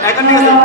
এখন ঠিক আছে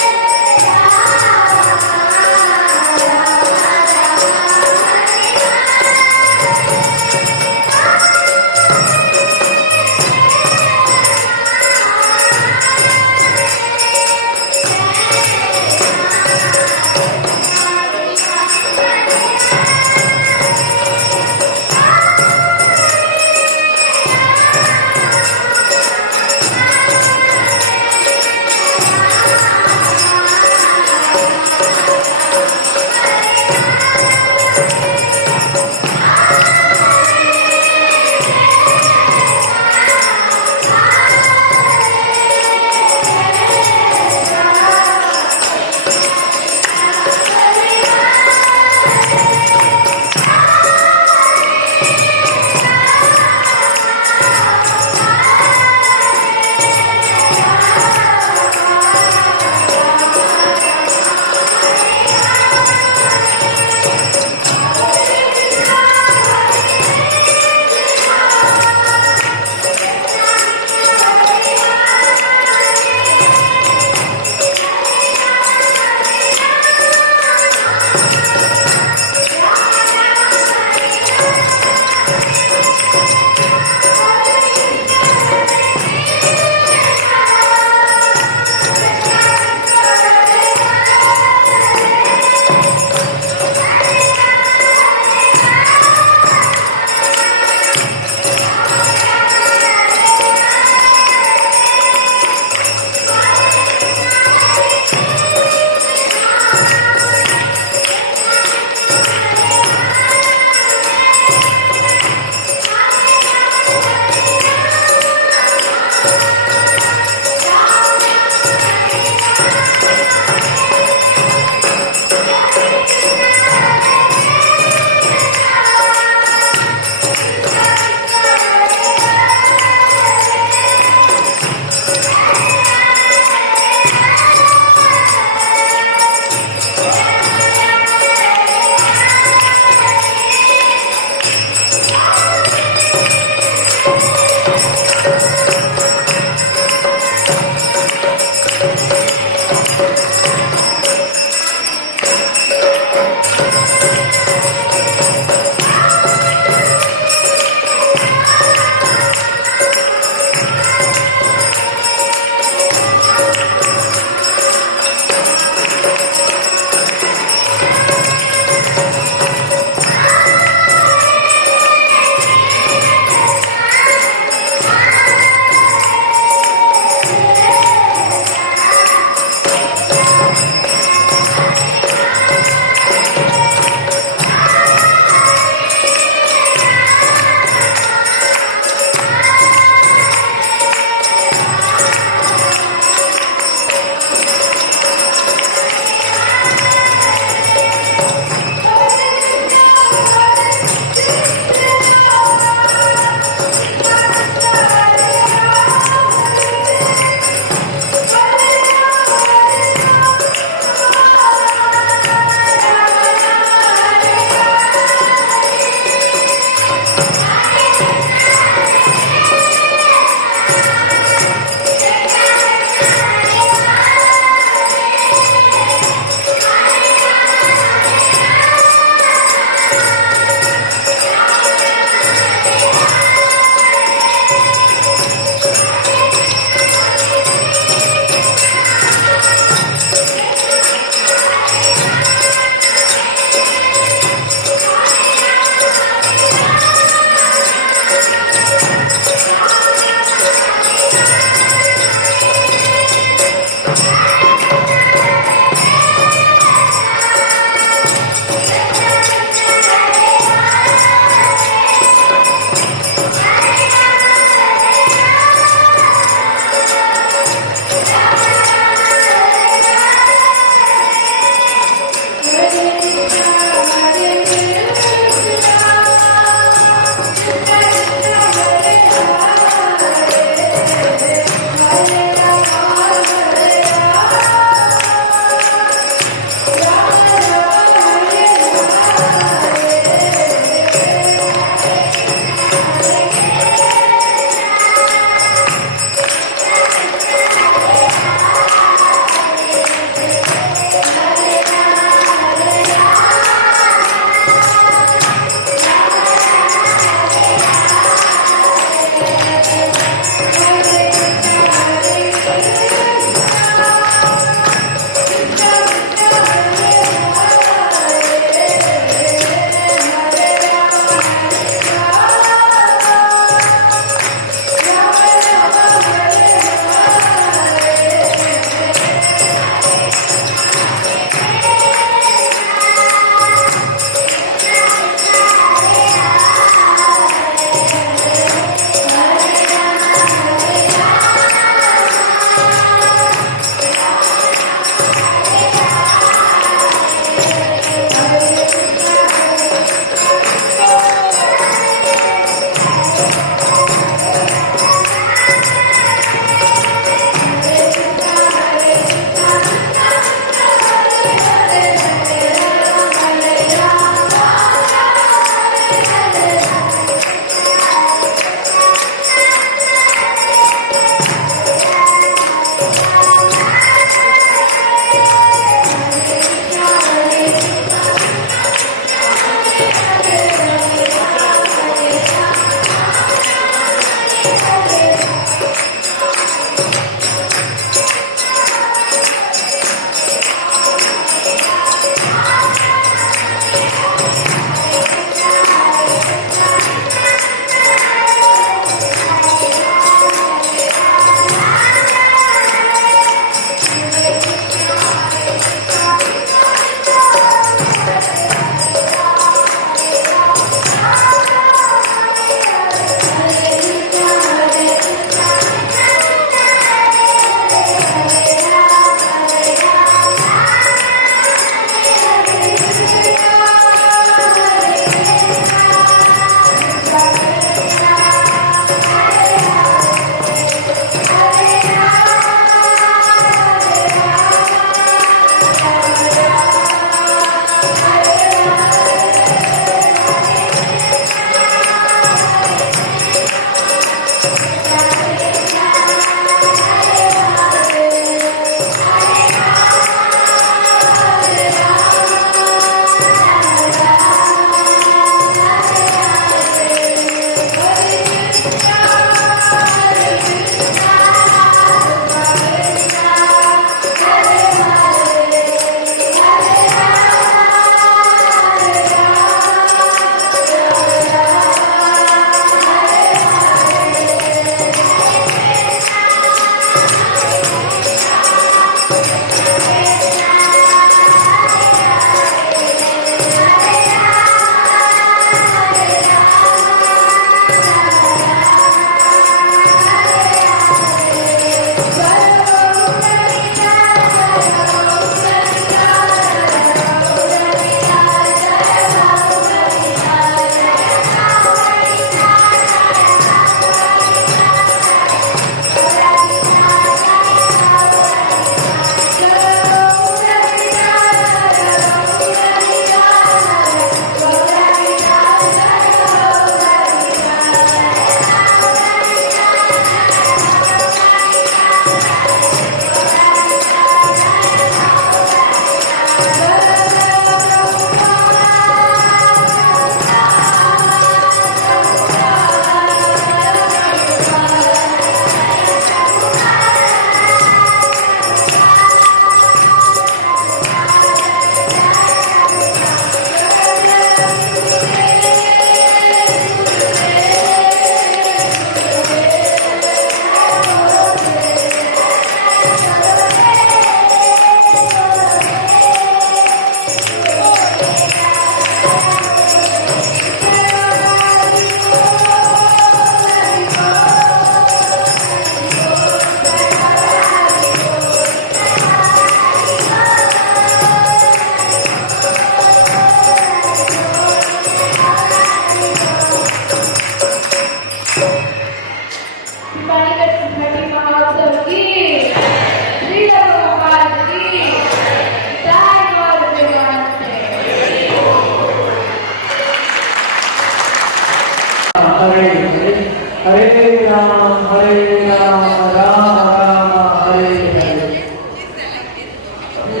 हरे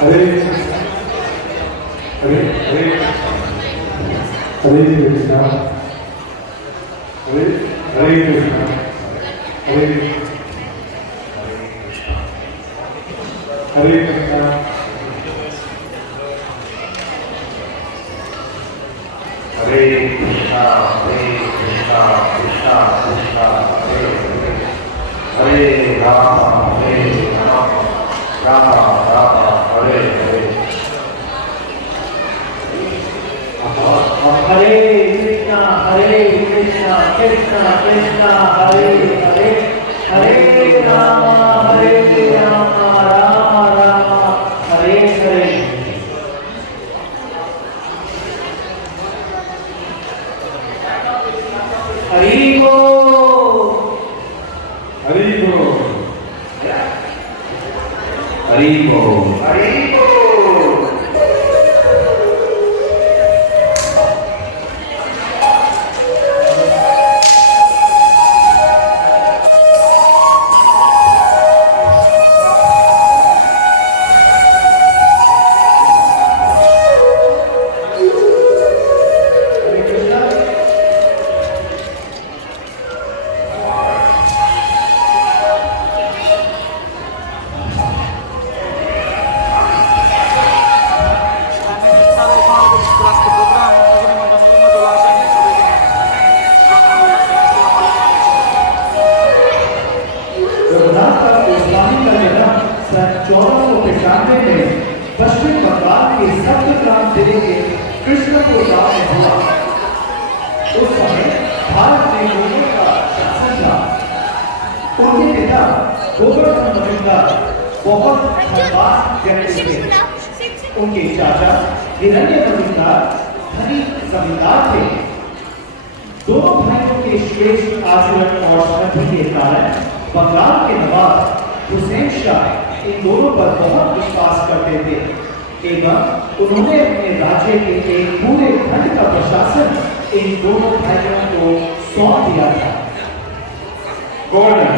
हरे हरे हरे कृष्णा हरे हरे कृष्णा हरे हरे कृष्णा हरे कृष्णा कृष्णा कृष्णा हरे हरे राम राम राम हरे हरे हरे कृष्णा कृष्णा कृष्णा हरे हरे हरे राम राम राम हरे हरे हरि बोल हरि बोल हरि बोल हरि बोल पश्चिम बंगाल के सप्तग्राम जिले के कृष्णपुर गांव में हुआ। उस समय भारत में मुगलों का शासन था। उनके पिता गोवर्धन मजुमदार बहुत धनवान व्यक्ति थे। उनके चाचा हिरण्य मजुमदार धनी जमींदार थे। दोनों भाइयों के श्रेष्ठ आचरण और समृद्धि के कारण बंगाल के नवाब हुसैन शाह इन दोनों पर बहुत विश्वास करते थे एवं उन्होंने अपने राज्य के एक पूरे खंड का प्रशासन इन दोनों भाइयों को सौंप दिया था। गवर्नर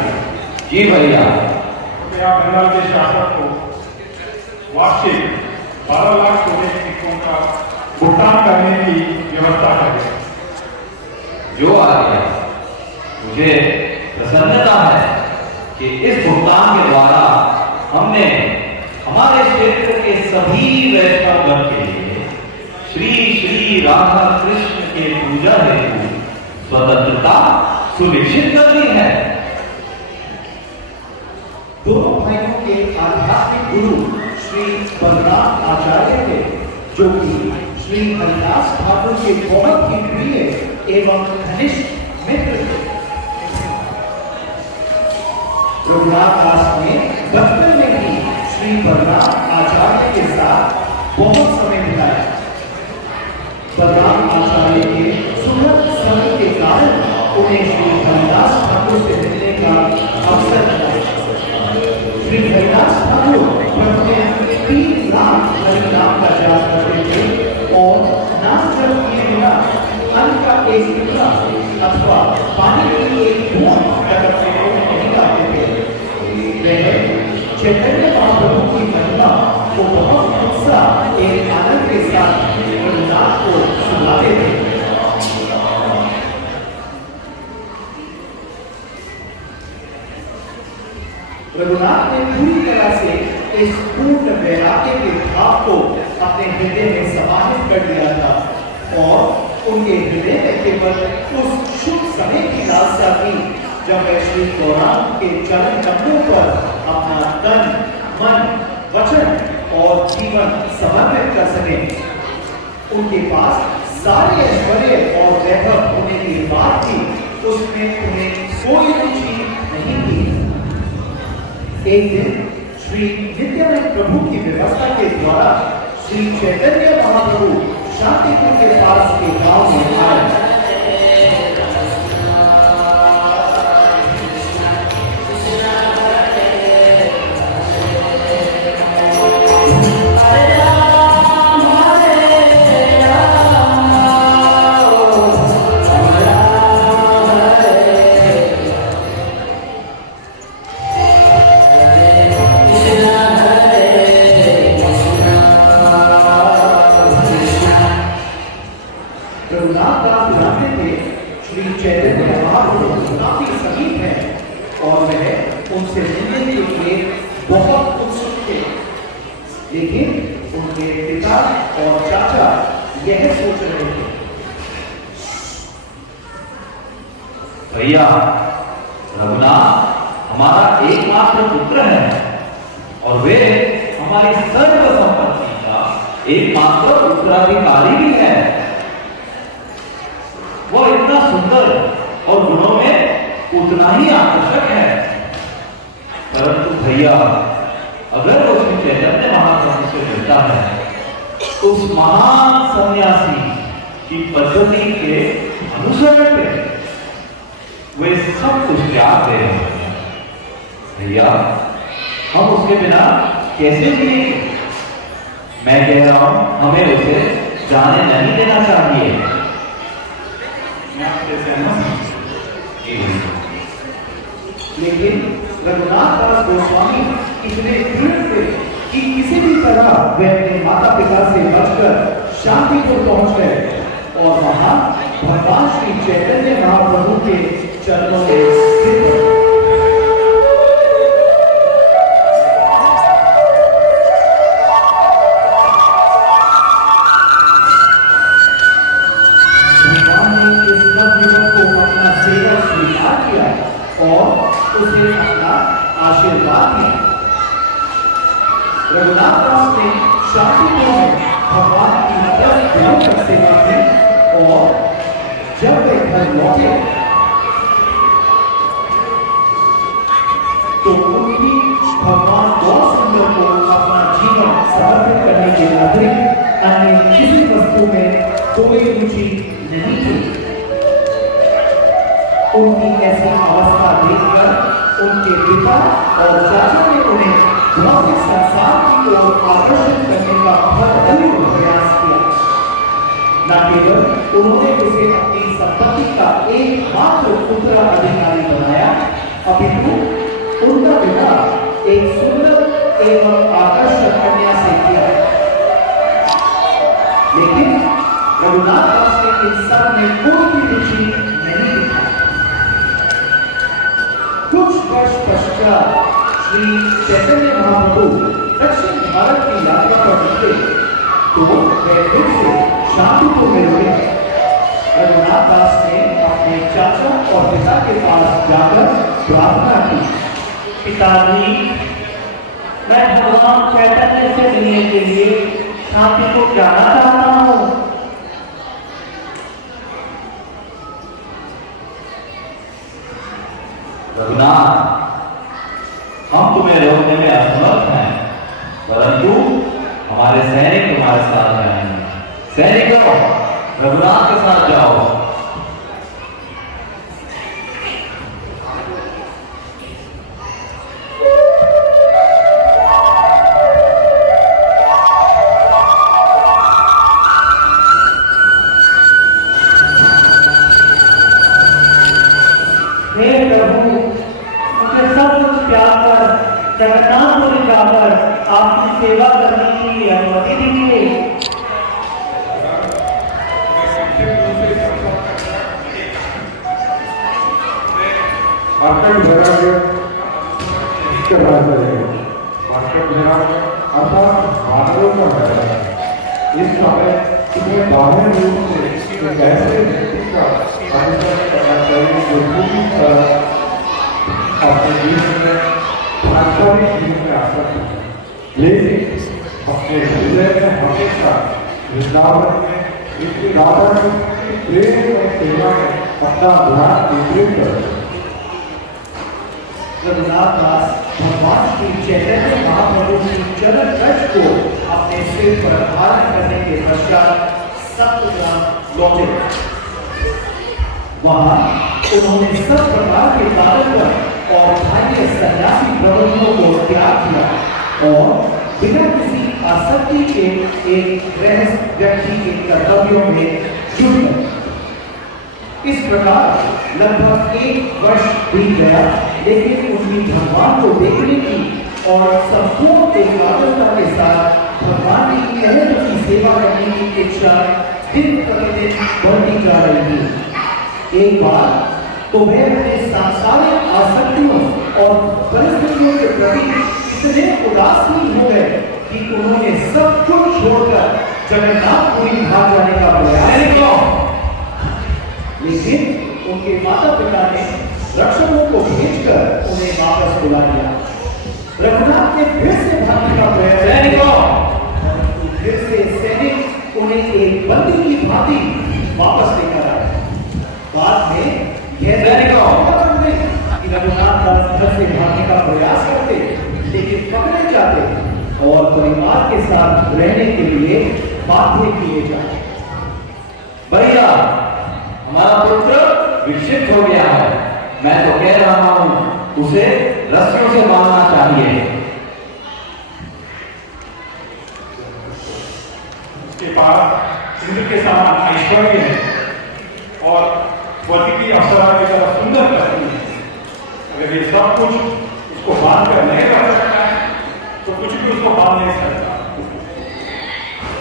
जी भैया कृपया बंगाल के शासक को वार्षिक 12 लाख रुपए सिक्कों का भुगतान करने की व्यवस्था करें। जो आ गया मुझे प्रसन्नता है कि इस भुगतान के द्वारा हमने हमारे क्षेत्र के सभी वैष्णवगण के लिए श्री श्री राधा कृष्ण के पूजा हेतु स्वतंत्रता सुनिश्चित कर दी है। दोनों भाइयों के आध्यात्मिक गुरु श्री बलराम आचार्य थे, जो कि श्री हरिदास ठाकुर के बहुत ही प्रिय एवं घनिष्ठ मित्र थे। रघुनाथ दास ने बचपन में ही श्री बलराम आचार्य के साथ बहुत समय बिताया। बलराम आचार्य के सुखद संग के कारण उन्हें श्री हरिदास ठाकुर से मिलने का अवसर मिला। श्री हरिदास ठाकुर प्रतिदिन 3 लाख हरिनाम का जाप करते थे और नाम जप किए बिना अन्न का एक टुकड़ा अथवा पानी की एक बूंद तड़पने को नहीं लाते थे। वह चैतन्य महाप्रभु की महिमा को बहुत उत्साह एवं आनंद के साथ रघुनाथ को सुनाते थे। रघुनाथ ने पूरी तरह से इस पूर्ण वैराग्य के भाव को अपने हृदय में समाहित कर लिया था और उनके हृदय में केवल उस शुभ समय की लालसा थी जब वह श्री गौरांग के चरण कमलों पर अपना तन, मन, वचन और जीवन समर्पित कर सके। उनके पास सारे ऐश्वर्य और वैभव होने के बाद भी उसमें उन्हें कोई रुचि नहीं थी। एक दिन श्री नित्यानंद प्रभु की व्यवस्था के द्वारा श्री चैतन्य महाप्रभु शांतिपुर के पास के गांव में आए। उनसे मिलने के लिए बहुत उत्सुक थे, लेकिन उनके पिता और चाचा यह सोच रहे थे, भैया रघुनाथ हमारा एकमात्र पुत्र है और वे हमारी सर्व संपत्ति का एकमात्र उत्तराधिकारी भी है। वो इतना सुंदर और गुणों में उतना ही आकर्षक है, परंतु भैया अगर वो श्री चैतन्य महाप्रभु से मिलता है तो उस महान सन्यासी की पद्धति के अनुसरण पे वे सब कुछ त्याग दे रहे हैं। भैया हम उसके बिना कैसे जिएंगे? मैं कह रहा हूं हमें उसे जाने नहीं देना चाहिए। मैं आपसे सहमत हूं। लेकिन रघुनाथ दास गोस्वामी इतने दृढ़ थे कि किसी भी तरह वे अपने माता पिता से बचकर शांतिपुर पहुंच गए और वहां भगवान श्री चैतन्य महाप्रभु के चरणों में स्थिर हुए। भगवान ने इस नवयुवक को अपना सेवा स्वीकार किया और उसे अपना आशीर्वाद दिया। रघुनाथ दास ने शांतिपुर में भगवान की 10 दिनों तक सेवा की और जब वे घर लौटे तो उनकी भगवान गौर सुंदर को अपना जीवन समर्पित करने के अतिरिक्त अन्य किसी वस्तु में कोई रुचि नहीं थी। उनकी ऐसी अवस्था देखकर उनके पिता और चाचा ने उन्हें भौतिक संसार की ओर आकर्षित करने का भरपूर प्रयास किया। न केवल उन्होंने उसे अपनी संपत्ति का एकमात्र उत्तराधिकारी बनाया, अपितु उनका विवाह एक सुंदर एवं आकर्षक कन्या से किया। लेकिन रघुनाथ दास ने इन सब में कोई भी रुचि नहीं दिखाई। कुछ वर्ष पश्चात श्री चैतन्य महाप्रभु दक्षिण भारत की यात्रा पर निकले तो वे फिर से शांतिपुर में रुके। रघुनाथ दास ने अपने चाचा और पिता के पास जाकर प्रार्थना की, पिताजी, मैं भगवान चैतन्य से मिलने के लिए शांतिपुर जाना चाहता हूँ। रघुनाथ हम तुम्हें रोकने में असमर्थ हैं, परंतु हमारे सैनिक तुम्हारे साथ रहेंगे। सैनिकों रघुनाथ के साथ जाओ। हे प्रभु, मुझे सब कुछ त्याग कर जगन्नाथपुरी जाकर आपकी सेवा करने की अनुमति दीजिए। मार्केट वैराग्य के बाद मार्केट वैराग्य अर्थात मानवों का वैराग्य। इस समय तुम्हें बाह्य रूप से एक ऐसे व्यक्ति का अनुसरण करना चाहिए जो पूरी तरह अपने जीवन में सांसारिक जीवन में आसक्त है, लेकिन अपने हृदय में हमेशा वृंदावन में इसकी राधा की प्रेम और सेवा में अपना ध्यान केंद्रित करे। रघुनाथ दास भगवान श्री चैतन्य महाप्रभु की चरण कश को अपने सिर पर धारण करने के पश्चात सप्तग्राम लौटे। वहां उन्होंने सब प्रकार के पागलपन और धार्मिक सन्यासी प्रवृत्तियों को त्याग किया और बिना किसी आसक्ति के एक गृहस्थ व्यक्ति के कर्तव्यों में जुट गए। इस प्रकार लगभग 1 वर्ष बीत गया, लेकिन उनकी भगवान को देखने की और संपूर्ण एकाग्रता के साथ भगवान की कहने की सेवा करने की इच्छा दिन प्रतिदिन बढ़ती जा रही थी। एक बार तो वह अपने सांसारिक आसक्तियों और उदासीन हो गए कि उन्होंने सब कुछ छोड़कर जगन्नाथपुरी भाग जाने का प्रयास किया। लेकिन उनके माता पिता ने रक्षकों को भेजकर उन्हें वापस बुला लिया। रघुनाथ ने फिर से भागने का प्रयास किया, परंतु फिर से सैनिक उन्हें एक बंदी की भांति वापस लेकर आए। बाद में यह कि रघुनाथ दास घर से भागने का प्रयास करते, लेकिन पकड़े जाते और परिवार के साथ रहने के लिए बाध्य किए जाते। भैया, हमारा पुत्र विक्षिप्त हो गया है। मैं तो कह रहा हूं उसे रस्सियों से बांधना चाहिए। उसके पास इंद्र के समान ऐश्वर्य है और वती की अप्सरा की तरह सुंदर करती है। अगर ये सब कुछ उसको बांध कर नहीं रख सकता है तो कुछ भी उसको बांध नहीं सकता।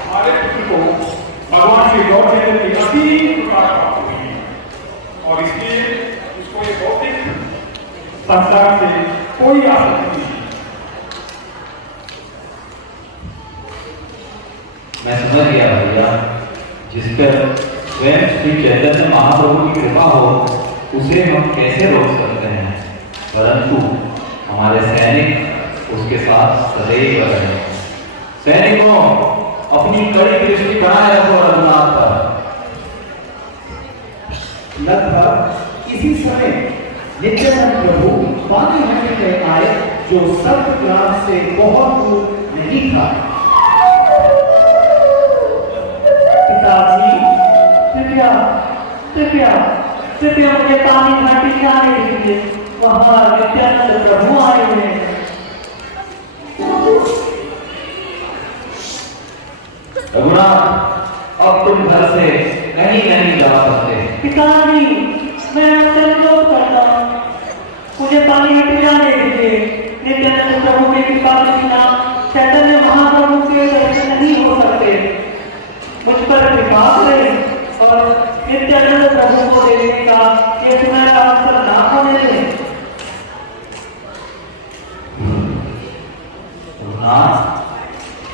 हमारे पुत्र को भगवान श्री गौर की अति प्रकार प्राप्त हुई है और इसलिए उसको ये भौतिक संसार से कोई आसक्ति नहीं। मैं समझ गया भैया, जिस पर स्वयं श्री चैतन्य महाप्रभु की कृपा हो उसे हम कैसे रोक सकते हैं, परंतु हमारे सैनिक उसके साथ सदैव रहे। सैनिकों, अपनी कड़ी दृष्टि बनाए रखो रघुनाथ पर। लगभग इसी समय नित्यानंद प्रभु पानी भरने में आए, जो सप्तग्राम से बहुत दूर नहीं था। पिताजी, कृपया कृपया कृपया मुझे पानी घाटी जाने दीजिए, वहां नित्यानंद प्रभु आए हुए हैं। रघुनाथ, अब तुम घर से कहीं नहीं जा सकते। पिताजी, मैं आपसे अनुरोध करता हूँ, मुझे पानी घाटी जाने दीजिए। नित्यानंद प्रभु के कृपा के बिना चैतन्य महाप्रभु के दर्शन नहीं हो सकते। मुझ पर कृपा करें और नित्यानंद प्रभु को देखने का ये सुनहरा अवसर ना होने दें।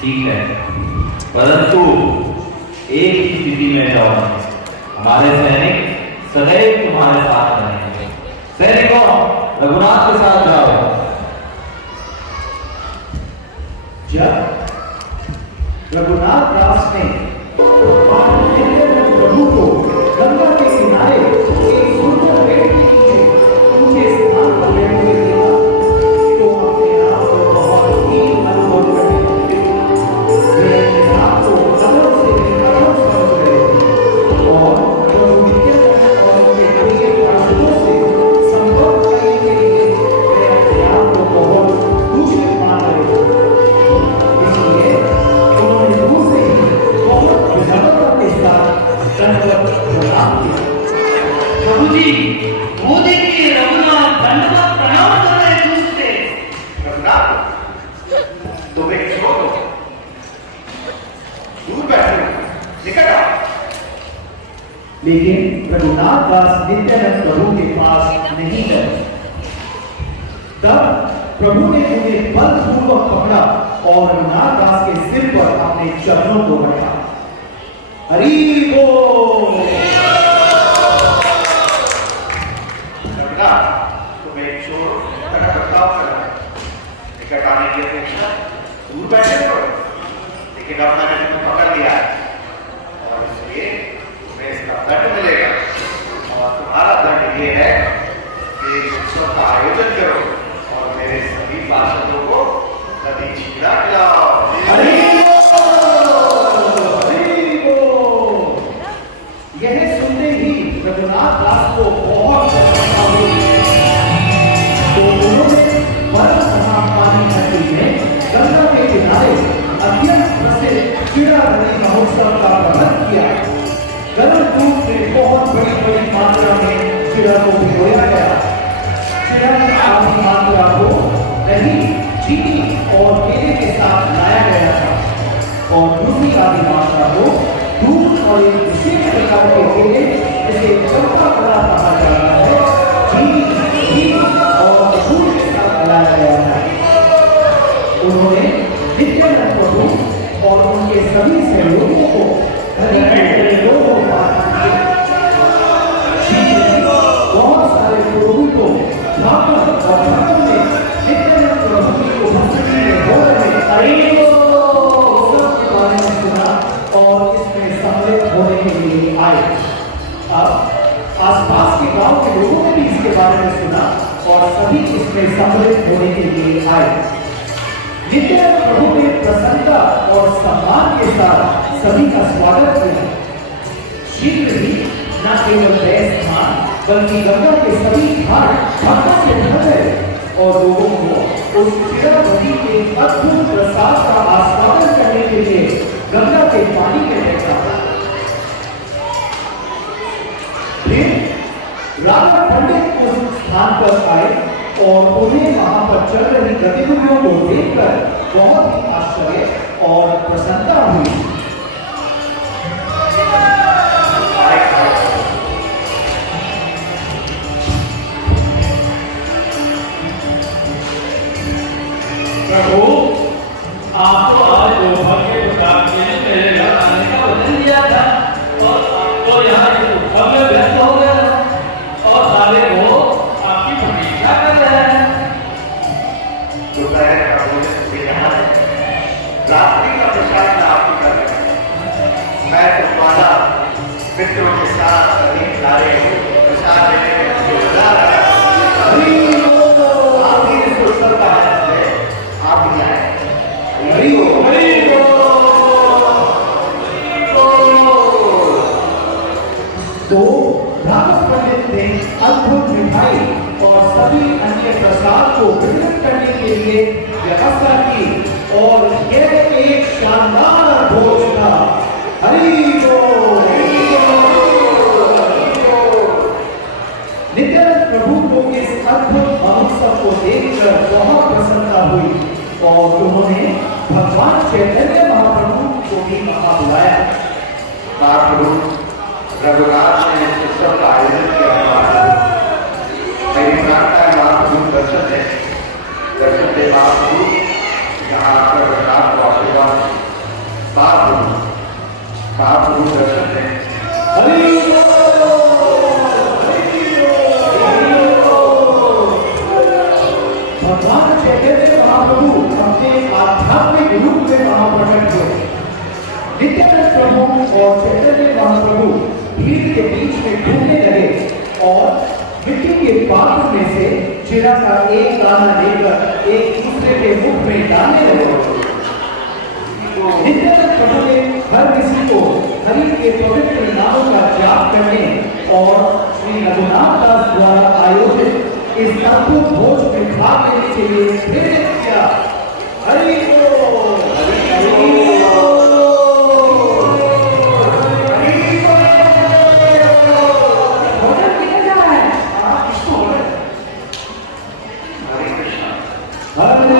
ठीक है, परंतु एक ही स्थिति में जाओ, हमारे सैनिक सदैव तुम्हारे साथ रहेंगे। सैनिकों, रघुनाथ के साथ जाओ। जब रघुनाथ दास ने प्रभु को गंगा के किनारे एक सुंदर पेड़ के नीचे ऊंचे स्थान पर बैठे हुए देखा, तो अपने आप को बहुत ही अनुभव करने लगे। वे अपने आप को कदम से निकटतम समझ रहे थे और प्रभु नित्यानंद और उनके प्रिय पार्षदों से संपर्क करने के लिए वे अपने आप को बहुत दूषित मान रहे थे। इसलिए उन्होंने दूर से ही बहुत विनम्रता के साथ दंडवत प्रणाम किया। प्रभु जी, वो देखिए रघुनाथ दंडवत प्रणाम कर रहे हैं दूर से। रघुनाथ, तुम एक छोड़ो, दूर बैठे हो, निकट आओ। लेकिन रघुनाथ दास नित्यानंद प्रभु के पास नहीं गए। तब प्रभु ने उन्हें बलपूर्वक पकड़ा और रघुनाथ दास के सिर पर अपने चरणों को रखा। हरि बोल। रघुनाथ, तुम एक छोड़ो, मेरा बर्ताव करो। निकट आने की अपेक्षा दूर बैठे हो, लेकिन अब मैंने तुम्हें पकड़ लिया है और इसलिए तुम्हें इसका दंड मिलेगा। और तुम्हारा दंड ये है कि उत्सव का आयोजन करो और मेरे सभी पार्षदों को कभी छीड़ा खिलाओ। हरि बोल। यह सुनते ही रघुनाथ दास को बहुत प्रसन्नता हुई। तो उन्होंने परम महापानी नदी में गंगा के किनारे अत्यंत प्रसिद्ध चिड़ाधरी महोत्सव का प्रबंध किया। गरुड़ दूध में बहुत बड़ी बड़ी मात्रा में चिड़ा को भिगोया गया। चिड़ा की आधी मात्रा को दही, चीनी और केले के साथ लाया गया था और दूसरी आधी मात्रा को दूध और एक विशेष प्रकार के केले जिसे चंपा कला कहा जाता है, चीनी, घी और दूध के साथ लाया गया था। उन्होंने सुना और सभी इसमें सम्मिलित होने के लिए आए। नित्यानंद प्रभु ने प्रसन्नता और सम्मान के साथ सभी का स्वागत किया। शीघ्र ही न केवल वह स्थान बल्कि गंगा के सभी घाट भक्तों से भर गए और लोगों को उस चिरवती के अद्भुत प्रसाद का आस्वादन करने के लिए गंगा के पानी में बैठा। फिर राजा पंडित उस स्थान पर आए और उन्हें वहां पर चल रही गतिविधियों को देखकर बहुत ही आश्चर्य और प्रसन्नता हुई। प्रभु, आपको आज दोपहर के प्रसाद में मेरे घर आने का वचन दिया था और आप तो यहाँ इस उत्सव में व्यस्त हो गए और सारे लोग आपकी प्रतीक्षा कर रहे हैं। दोपहर का भोजन भी रहा है, रात्रि का प्रसाद में आपकी कर रहे हैं। मैं तुम्हारा मित्रों के साथ सभी सारे प्रसाद लेने में जोरदार आप भी इस उत्सव का आनंद है, आप भी आए। हरि बोल, हरि बोल। तो राघव पंडित ने अद्भुत मिठाई और सभी अन्य प्रसाद को वितरित करने के लिए व्यवस्था की और यह एक शानदार भोज था। हरि बोल, हरि बोल, हरि बोल। नित्यानंद प्रभु को इस अद्भुत महोत्सव को देखकर बहुत प्रसन्नता हुई और उन्होंने भगवान चैतन्य महाप्रभु को भी वहां बुलाया। महाप्रभु रघुनाथ ने इस उत्सव का आयोजन किया। मेरी प्रार्थना है महाप्रभु दर्शन दे महाप्रभु, यहाँ आकर रघुनाथ को आशीर्वाद महाप्रभु दर्शन दें। हरि भगवान चैतन्य महाप्रभु अपने आध्यात्मिक रूप में वहां प्रकट हुए। नित्यानंद प्रभु और चैतन्य महाप्रभु भीड़ के बीच में घूमने लगे और मिट्टी के पात्र में से चिरा का एक दाना लेकर एक दूसरे के मुख में डालने लगे। नित्यानंद प्रभु ने हर किसी को हरि के पवित्र नामों का जाप करने और श्री रघुनाथ दास द्वारा आयोजित इस अद्भुत भोज में भाग लेने के लिए प्रेरित किया। हरि बोल, हरि बोल, हरि बोल। भोजन किधर जा रहा है? आप किसको हो रहे? हरे कृष्णा। हरे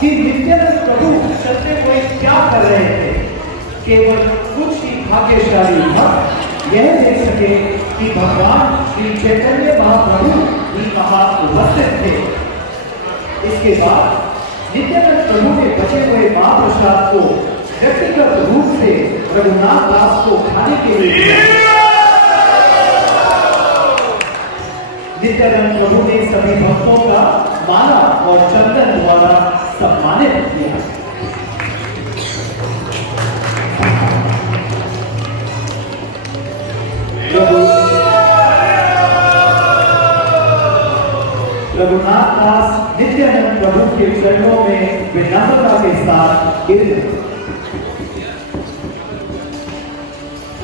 कि नित्यानंद प्रभु चलते हुए क्या कर रहे थे। केवल कुछ ही भाग्यशाली भक्त यह देख सके कि भगवान श्री चैतन्य महाप्रभु भी वहां उपस्थित थे। इसके बाद नित्यानंद प्रभु ने बचे हुए महाप्रसाद को व्यक्तिगत रूप से रघुनाथ दास को खाने के लिए नित्यानंद प्रभु ने सभी भक्तों का माला और चंदन द्वारा सम्मानित किया। रघुनाथ दास नित्यानंद प्रभु के चरणों में विनम्रता के साथ गिर गए।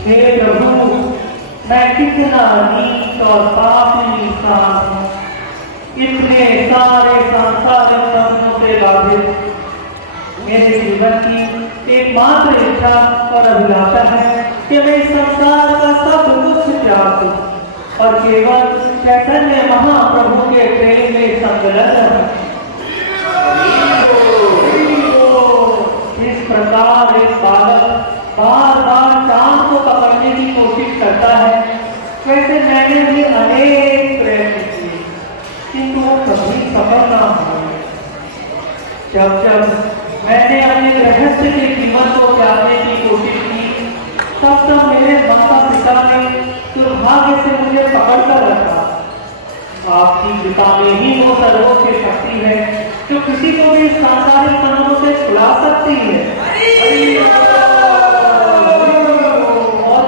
हे प्रभु, मैं कितना नीच और पापी इंसान हूँ। इतने सारे सांसारिक बंधनों से बाधित मेरे जीवन की एकमात्र इच्छा और अभिलाषा है कि मैं इस संसार का सब कुछ त्याग दूं और केवल चैतन्य महाप्रभु के प्रेम में संलग्न रहूं। इस प्रकार एक बालक बार बार चांद को पकड़ने की कोशिश करता है, वैसे मैंने भी अनेक प्रयत्न किए, किंतु वो कभी सफल ना हुए। जब जब मैंने अपने रहस्य की कीमत को जानने की कोशिश की, तब तब मेरे माता पिता ने दुर्भाग्य से मुझे पकड़ कर रखा। आपकी पिता में ही वो सर्वोच्च शक्ति है जो किसी को भी सांसारिक तनाव से छुड़ा सकती है। और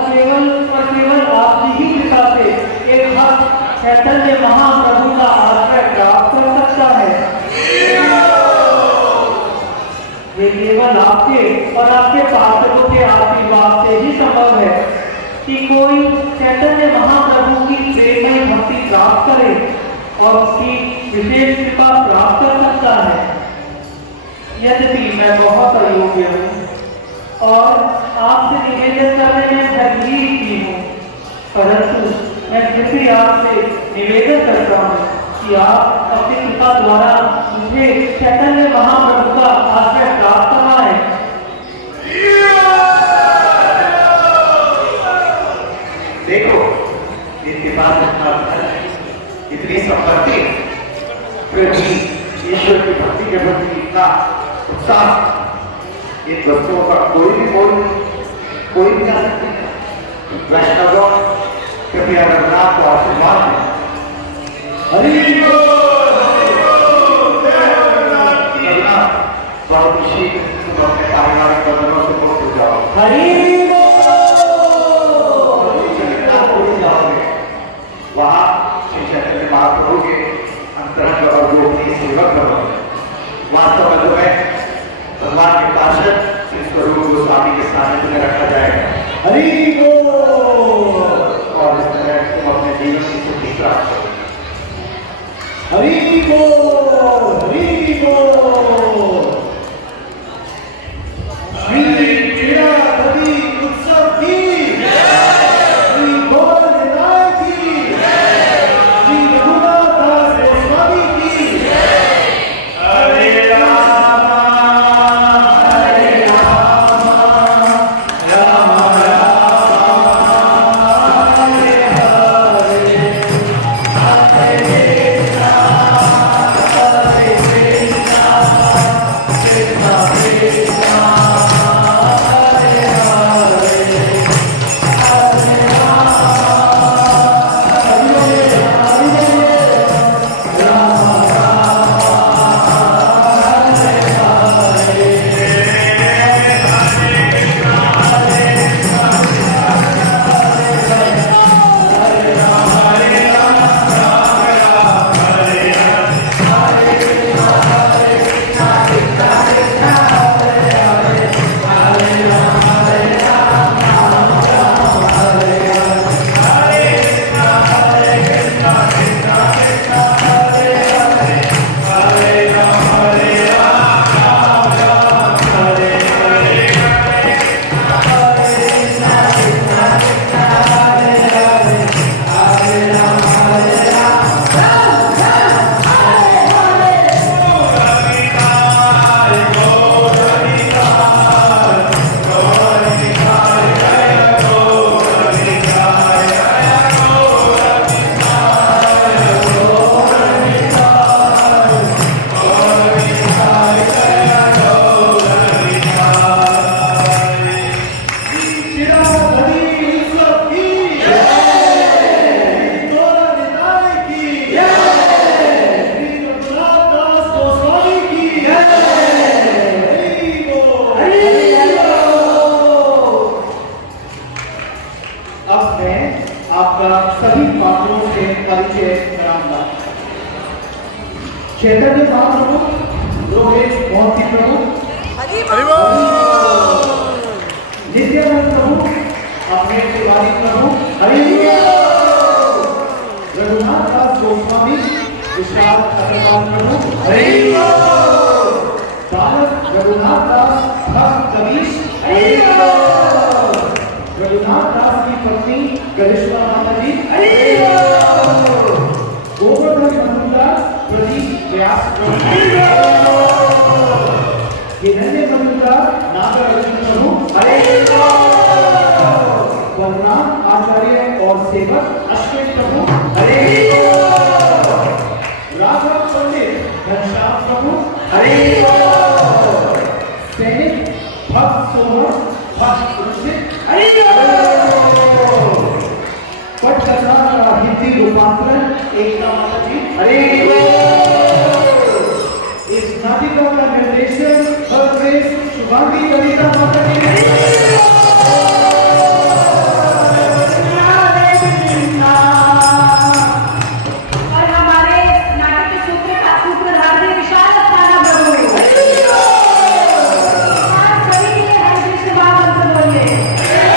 केवल आप ही पिता से एक भक्त चैतन्य महाप्रभु का आश्रय प्राप्त कर सकता है। ये केवल आपके और आपके पार्षदों के आशीर्वाद से ही संभव है कि कोई चैतन्य महाप्रभु की प्रेममय भक्ति प्राप्त करे और उसकी विशेष कृपा प्राप्त कर सकता है। यद्यपि मैं बहुत अयोग्य हूँ और आपसे निवेदन करने में भयभीत भी हूँ, परंतु मैं फिर भी आपसे निवेदन करता हूँ कि आप अपनी कृपा द्वारा मुझे चैतन्य महाप्रभु का आश्रय प्राप्त करवाएं। देखो, इनके पास इतना धन, इतनी संपत्ति, फिर भी ईश्वर की भक्ति के प्रति इतना उत्साह। इन वस्तुओं का कोई भी ना सकते हैं। वैष्णवों, कृपया रघुनाथ को आशीर्वाद दें। बहुत ही शीघ्र तुम अपने पारिवारिक बंधनों से मुक्त हो जाओ। वहाँ श्री चैतन्य महाप्रभु के अंतरंग और गोपनीय सेवक बनो। वास्तव में तुम्हें भगवान के पार्षद श्री स्वरूप गोस्वामी के सानिध्य में रखा जाएगा। और इस तरह तुम अपने जीवन की सुखी प्राप्त करो। हरि बोल, हरि बोल। श्री लीलावती उत्सव की श्री गोविंदनाथ की श्री रघुनाथ दास गोस्वामी की हरे राम। नित्यानंद प्रभु, अपने तिवारी प्रभु, हरि बोल। रघुनाथ दास गोस्वामी, विशाल अग्रवाल प्रभु, हरि बोल। बालक रघुनाथ दास, भक्त कबीश, हरि बोल। रघुनाथ दास की पत्नी गरिश्मा माता जी, हरि बोल। गोवर्धन मधुदास, प्रदीप व्यास प्रभु, हरि बोल। हिरण्य मधुदास, नागार्जुन प्रभु, हरि बोल। बलराम आचार्य और सेवक अश्विन प्रभु, हरि बोल। राघव पंडित घनश्याम प्रभु, हरि बोल। सैनिक भक्त सोहर, भक्त रुचित, हरि बोल। पटकथा का हिंदी रूपांतरण एकता माता जी, हरि बोल। इस नाटिका का निर्देशन शुभांगी ललिता माता जी, हरि बोल। और हमारे नाटक के सूत्रधार जी विशाल स्थाना प्रभु, आप सभी के लिए हरे कृष्ण महामंत्र बोलिए। हरे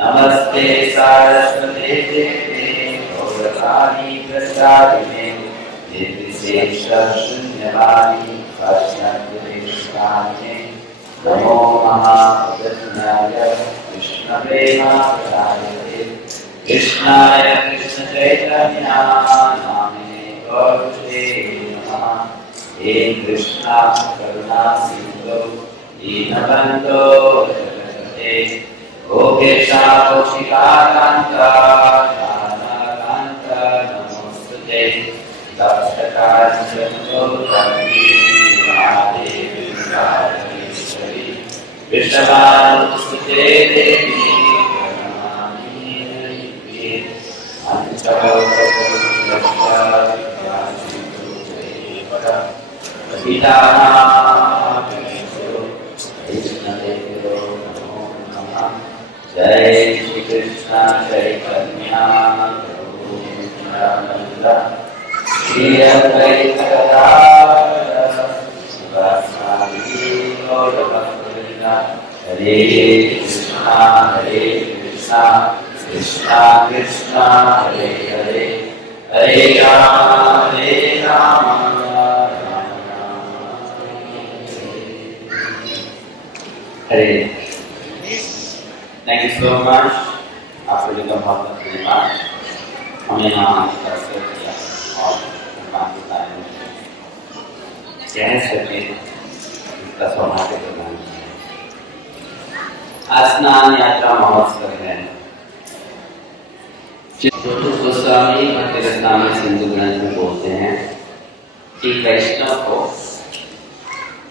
नमस्ते सारस्वते देवे गौरवाणी प्रसादिने निर्विशेष शून्यवाणी पश्यन्ते नमो महाप्रज्ञाय कृष्णप्रेमाय कृष्णाय कृष्ण चैतन्य नामे गौरे नमः। हे कृष्णा करुणा सिंधु दीनबन्धो जगत्पते गोपेशा कौशिकाकान्त ज्ञानाकान्त नमोस्तुते दक्षकाञ्चनो धर्मीश्वरी विष्णवानुस्तुते देवी प्रणमामि हरिप्रिये जय श्री कृष्ण चैतन्य प्रभु नित्यानंद श्री अद्वैत गदाधर शिवासादि गौर भक्तवृंद हरे कृष्णा कृष्णा कृष्णा हरे हरे हरे राम राम हरे। Thank you so much. आपको जो बहुत धन्यवाद। हमें यहाँ आने किया और काम के बारे में कह सके इसका सौभाग्य प्रदान किया। आज स्नान यात्रा महोत्सव है। गोस्वामी भक्तिरत्नामृत सिंधु ग्रंथ में बोलते हैं कि वैष्णव को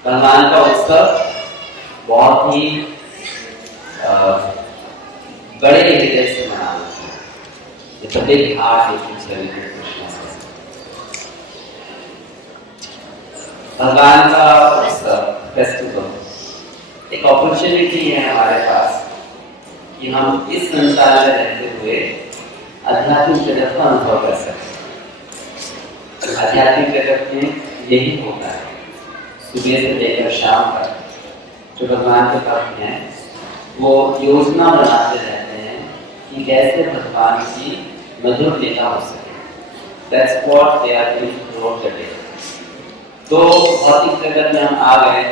भगवान का उत्सव बहुत ही बड़े हृदय से मनाना चाहिए। It's a big heart you can celebrate Krishna। भगवान का उत्सव फेस्टिवल एक अपॉर्चुनिटी है हमारे पास कि हम इस संसार में रहते हुए आध्यात्मिक जगत का अनुभव कर सकते हैं। आध्यात्मिक जगत में यही होता है, सुबह से लेकर शाम तक जो भगवान के भक्त हैं वो योजना बनाते रहते हैं कि कैसे भगवान की मधुर लीला हो सके। That's what they are doing throughout the day। तो भौतिक जगत में हम आ गए,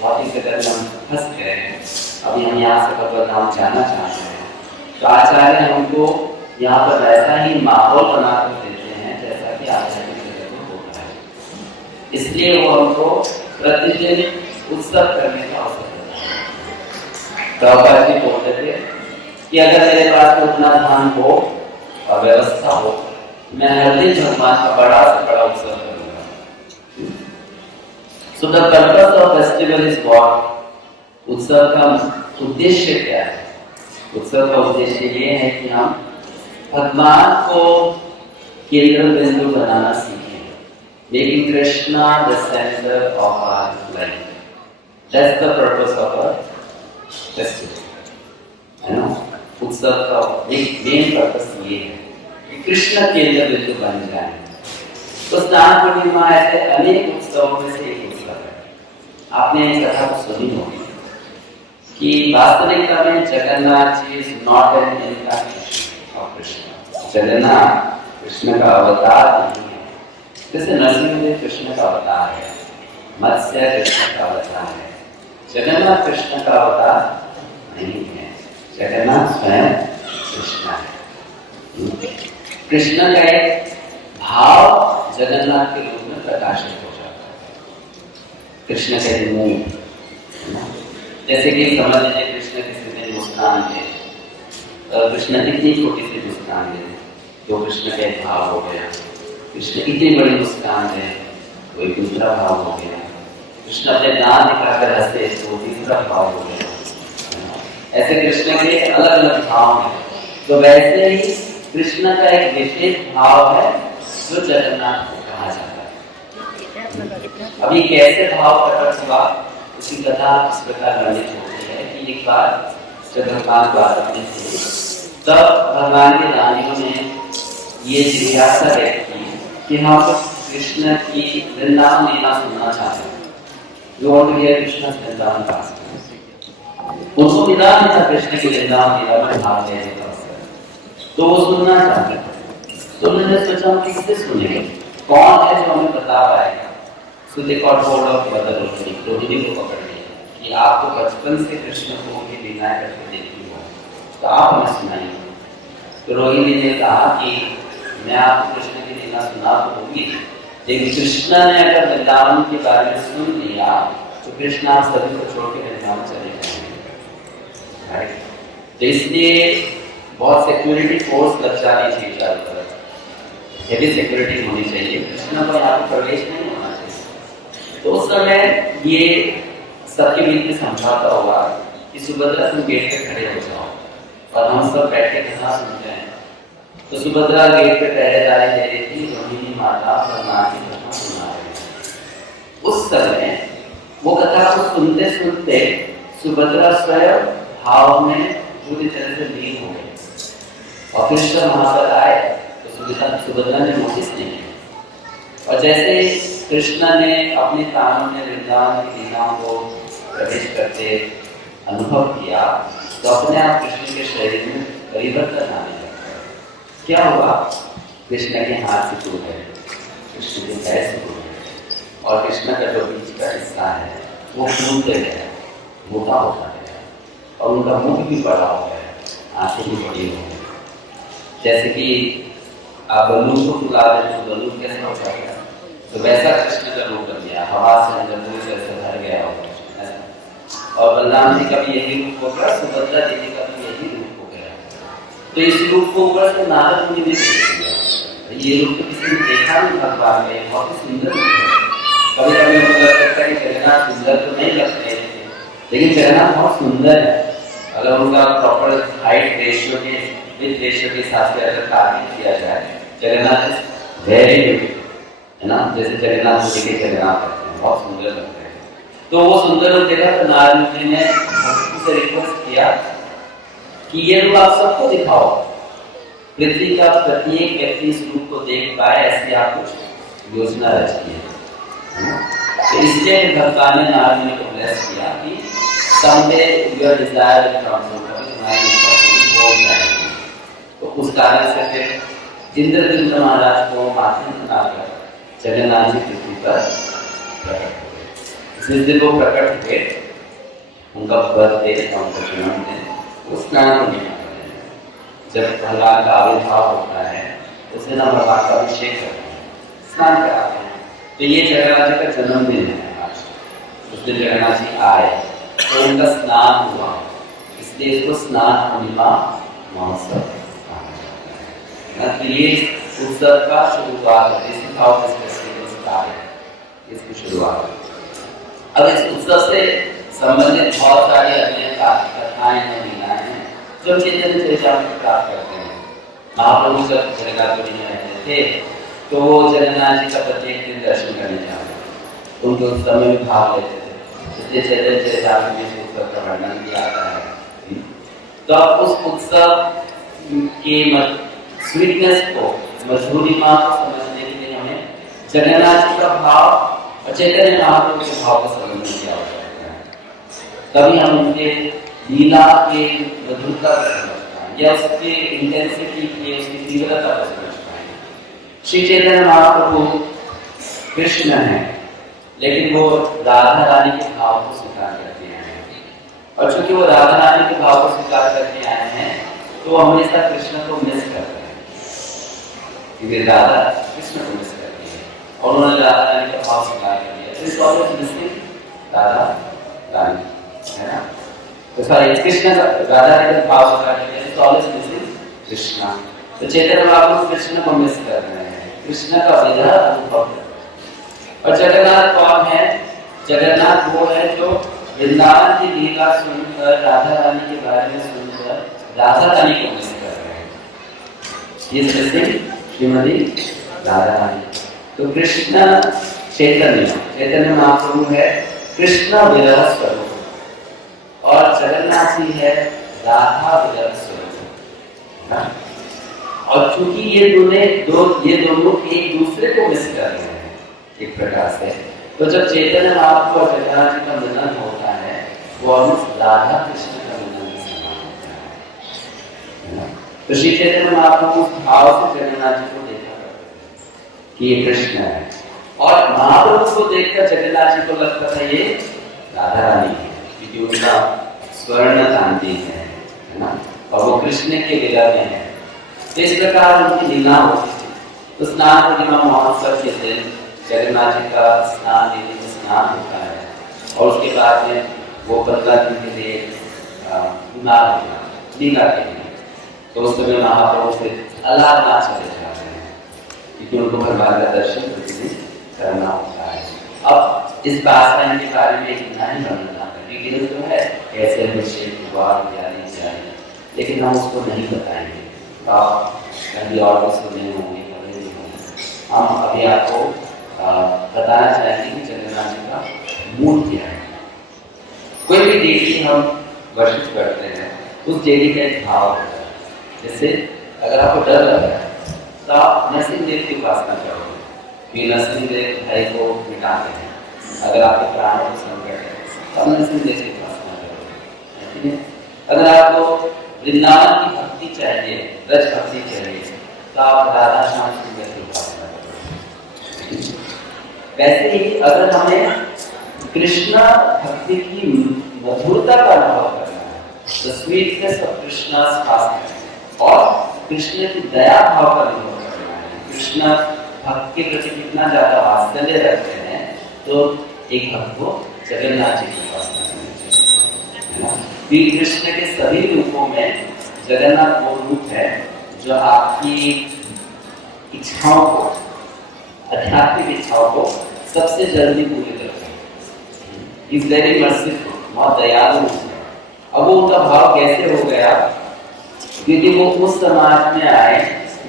भौतिक जगत में हम फंस गए, अभी हम यहाँ से भगवत धाम जाना चाहते हैं, तो आचार्य हमको यहाँ पर वैसा ही माहौल बना कर देते हैं जैसा कि आध्यात्मिक जगत में होता है। इसलिए वो हमको प्रतिदिन उत्सव करने का अवसर देता है। प्रभुपाद जी बोलते थे कि अगर मेरे पास उतना धन हो और व्यवस्था हो, मैं हर दिन भगवान का बड़ा से बड़ा उत्सव करूंगा। So the purpose of festival is what? उत्सव का उद्देश्य क्या है? उत्सव का उद्देश्य ये है कि हम भगवान को केंद्र बिंदु बनाना सीखें, making Krishna the center of our life। That's the purpose of a festival। है ना? उत्सव का एक मेन पर्पस ये है कि कृष्ण केंद्र बिंदु बन जाए। तो स्नान पूर्णिमा ऐसे अनेक उत्सवों में से एक उत्सव है। आपने इस कथा को सुनी होगी कि वास्तविकता में Jagannath ji is not an incarnation of Krishna. Jagannath Krishna का अवतार नहीं है, जैसे नरसिंह कृष्ण का अवतार है, मत्स्य कृष्ण का अवतार है। जगन्नाथ कृष्ण का अवतार नहीं है, जगन्नाथ स्वयं कृष्ण है। कृष्ण का एक भाव जगन्नाथ के रूप में प्रकाशित हो जाता है। कृष्ण के मुंह, जैसे कि समझ लीजिए कृष्ण किसी ने मुस्कान दे, कृष्ण इतनी छोटी सी मुस्कान दे जो कृष्ण का एक भाव हो गया। कृष्ण इतनी बड़ी मुस्कान दे कोई दूसरा भाव हो गया। कृष्ण अपने दांत दिखाकर हंसे तो तीसरा भाव हो गया। ऐसे कृष्ण के अलग अलग भाव हैं। तो वैसे ही कृष्ण का एक विशेष भाव है जो जगन्नाथ को कहा जाता है। अभी कैसे भाव प्रकट हुआ उसकी कथा इस प्रकार वर्णित होती है कि एक बार जब भगवान द्वारक में थे तब भगवान के रानियों ने ये जिज्ञासा व्यक्त की कि हम कृष्ण की वृंदावन लीला सुनना चाहते हैं। We want to hear Krishna's Vrindavan पास। उनको मिला नहीं था कृष्ण की वृंदावन लीला में भाग लेने का अवसर, तो वो सुनना चाहते थे। तो उन्होंने सोचा हम किससे सुनेंगे, कौन है जो हमें बता पाएगा। So they got hold of mother Rohini को पकड़ लिया कि आप तो बचपन से कृष्ण को उनकी लीलाएं करके देखती हो, तो आप हमें सुनाइए। तो रोहिणी ने कहा कि मैं आपको कृष्ण की लीला सुना तो होगी, लेकिन कृष्ण ने अगर वृंदावन के बारे में सुन लिया तो कृष्ण आप सभी को छोड़ के वृंदावन चले जाएंगे। तो इसलिए बहुत सिक्योरिटी फोर्स लग जानी चाहिए चारों तरफ, हेवी सिक्योरिटी होनी चाहिए, कृष्ण को यहाँ पर प्रवेश नहीं होना चाहिए। तो उस समय ये सबके बीच में समझौता हुआ कि सुभद्रा तुम गेट पे खड़े हो जाओ और हम सब बैठ के कथा सुनते हैं। तो सुभद्रा गेट पे पहरेदारी दे रही थी, रोहिणी माता भगवान की कथा सुना रही थी। उस समय वो कथा को सुनते सुनते सुभद्रा स्वयं भाव में पूरी तरह से लीन हो गई और कृष्ण वहां पर आए तो सुभद्रा ने नोटिस नहीं किया। और जैसे कृष्ण ने अपने कानों में वृंदावन की लीलाओं को प्रवेश करते अनुभव किया तो अपने आप कृष्ण के शरीर में परिवर्तन आने लगा। क्या हुआ, कृष्ण के हाथ से टूट गए, कृष्ण के पैर से टूट गए और कृष्ण का जो बीच का हिस्सा है वो फूलते गया, मोटा होता गया और उनका मुख भी बड़ा हो गया, आंखें भी बड़ी हो गई। जैसे कि आप बलून को फुला दें तो बलून कैसा हो जाएगा, तो वैसा कृष्ण का रूप बन गया, हवा से अंदर जैसे भर गया होगा। और बलराम जी का भी यही रूप हो गया, सुभद्रा देवी का भी यही रूप हो गया। तो इस रूप को ऊपर से नारद मुनि ने देख लिया, ये रूप तो किसी ने देखा नहीं भगवान में, बहुत ही सुंदर रूप है। कभी कभी मुझे लगता है कि जगन्नाथ सुंदर तो नहीं लगते हैं, लेकिन जगन्नाथ बहुत सुंदर है। अगर उनका प्रॉपर हाइट रेशियो के विद रेशियो के हिसाब से अगर कार्य किया जाए, जगन्नाथ इज वेरी ब्यूटीफुल, है ना। जैसे जगन्नाथ जी के जगन्नाथ करते हैं, बहुत सुंदर लगते हैं। तो वो सुंदर रूप देखा तो नारद जी ने भक्ति से रिक्वेस्ट किया कि ये रूप आप सबको दिखाओ, पृथ्वी का प्रत्येक व्यक्ति इस रूप को देख पाए, ऐसी आप कुछ योजना रची है। तो इसलिए भगवान ने नारद जी को ब्लेस किया कि someday your desire will come true, कभी तुम्हारी इच्छा पूरी हो जाएगी। तो उस कारण से फिर इंद्रद्युम्न महाराज को माथे बनाकर जगन्नाथ जी पृथ्वी पर प्रकट हुए। जिस दिन वो प्रकट हुए, उनका बर्थडे, उनका जन्मदिन, उस स्नान को नहीं करते हैं। जब भगवान का आविर्भाव होता है उस दिन हम भगवान का अभिषेक करते हैं, स्नान कराते हैं। तो ये जगन्नाथ जी का जन्मदिन है आज। उस दिन जगन्नाथ जी आए तो उनका स्नान हुआ, इसलिए इसको स्नान पूर्णिमा महोत्सव कहा जाता है। ये उत्सव का शुरुआत है, इसकी शुरुआत। अब इस उत्सव से संबंधित बहुत सारी अन्य कथाएं हैं जो चैतन्य चरितामृत प्राप्त करते हैं। महाप्रभु जब जगन्नाथपुरी में रहते थे तो वो जगन्नाथ जी का प्रत्येक दिन दर्शन करने जाते, उनके उत्सव में भी भाग लेते थे, इसलिए चैतन्य चरितामृत में उत्सव का वर्णन भी आता है। तो अब उस उत्सव के स्वीटनेस को, मधुरिमा को समझने के लिए हमें जगन्नाथ जी का भाव और चैतन्य महाप्रभु के भाव को समझने की आवश्यकता है। तभी हम उनके लीला के मधुरता को समझ पाएंगे या उसके इंटेंसिटी की, उसकी तीव्रता को समझ पाएंगे। श्री चैतन्य महाप्रभु कृष्ण है, लेकिन वो राधा रानी के भाव को स्वीकार करते हैं, और चूंकि वो राधा रानी के भाव को स्वीकार करके आए हैं तो वो हमेशा कृष्ण को मिस करते हैं, क्योंकि राधा कृष्ण को मिस करती है और उन्होंने राधा रानी का भाव स्वीकार कर लिया। तो इस ऑलवेज मिसिंग राधा रानी, है ना। तो सॉरी, कृष्ण राधा रानी का भाव स्वीकार कर लिया, इस ऑलवेज मिसिंग कृष्णा। तो चैतन्य महाप्रभु कृष्ण को मिस कर रहे हैं, कृष्ण का विरह अनुभव कर रहे हैं। और जगन्नाथ कौन है? जगन्नाथ वो है जो वृंदावन की लीला सुनकर, राधा रानी के बारे में सुनकर राधा रानी को मिस कर रहे हैं। ये श्रीमती राधा रानी। तो कृष्ण चैतन्य महाप्रभु है कृष्ण विरह स्वरूप और जगन्नाथ जी है राधा विरह स्वरूप। और चूंकि ये दोनों एक दूसरे को मिस कर रहे हैं एक प्रकार से, तो जब चैतन्य महाप्रभु और जगन्नाथ जी का मिलन होता है वो ऑलमोस्ट राधा कृष्ण का मिलन के समान होता है। तो श्री चैतन्य महाप्रभु भाव से जगन्नाथ जी को देखा करते कि ये कृष्ण है, और महाप्रभु को देखकर जगन्नाथ जी को लगता था ये राधा रानी है, क्योंकि उनका स्वर्ण कांति है ना, और वो कृष्ण के लीला में है। तो इस प्रकार उनकी लीला होती थी। तो स्नान पूर्णिमा महोत्सव के दिन जगन्नाथ जी का स्नान देवी में स्नान होता है, और उसके बाद में वो 15 दिन के लिए बीमार हो जाते लीला के लिए। तो उस समय महाप्रभु फिर अलाहाबाद चले जाते हैं, क्योंकि उनको भगवान का दर्शन प्रतिदिन करना होता है। अब इस पासवान के बारे में इतना ही वर्णन करेंगे जो है कैसे अभिषेक हुआ इत्यादि, लेकिन हम उसको नहीं बताएंगे, आप कभी और भी सुने होंगे, कभी नहीं होंगे। हम अभी आपको बताना चाहेंगे कि जगन्नाथ जी का मूल क्या है। कोई भी देवी हम वर्शिप करते हैं, उस देवी का एक भाव होता है। जैसे अगर आपको डर लग रहा है तो आप नरसिंह की उपासना करोगे, फिर नरसिंह भाई को मिटाते हैं। अगर आपके प्राणों को संकट है तो आप नरसिंह की उपासना करोगे, ठीक है। अगर आपको वृंदावन की भक्ति चाहिए, रज भक्ति चाहिए, तो आप राधा श्याम सुंदर की उपासना करोगे। वैसे ही अगर हमें कृष्ण भक्ति की मधुरता का अनुभव करना है तो स्वीटनेस ऑफ कृष्णा's passion, और कृष्ण की दया भाव का अनुभव करना है, कृष्ण भक्त के प्रति कितना ज्यादा वात्सल्य रखते हैं, तो एक भक्त को जगन्नाथ जी की उपासना करनी चाहिए। है ना। श्री कृष्ण के सभी रूपों में जगन्नाथ वो रूप है जो आपकी इच्छाओं को, आध्यात्मिक इच्छाओं को सबसे जल्दी पूरी करते हैं। इस वेरी मर्सीफुल, बहुत दयालु है। अब वो उनका भाव कैसे हो गया, क्योंकि वो उस समाज में आए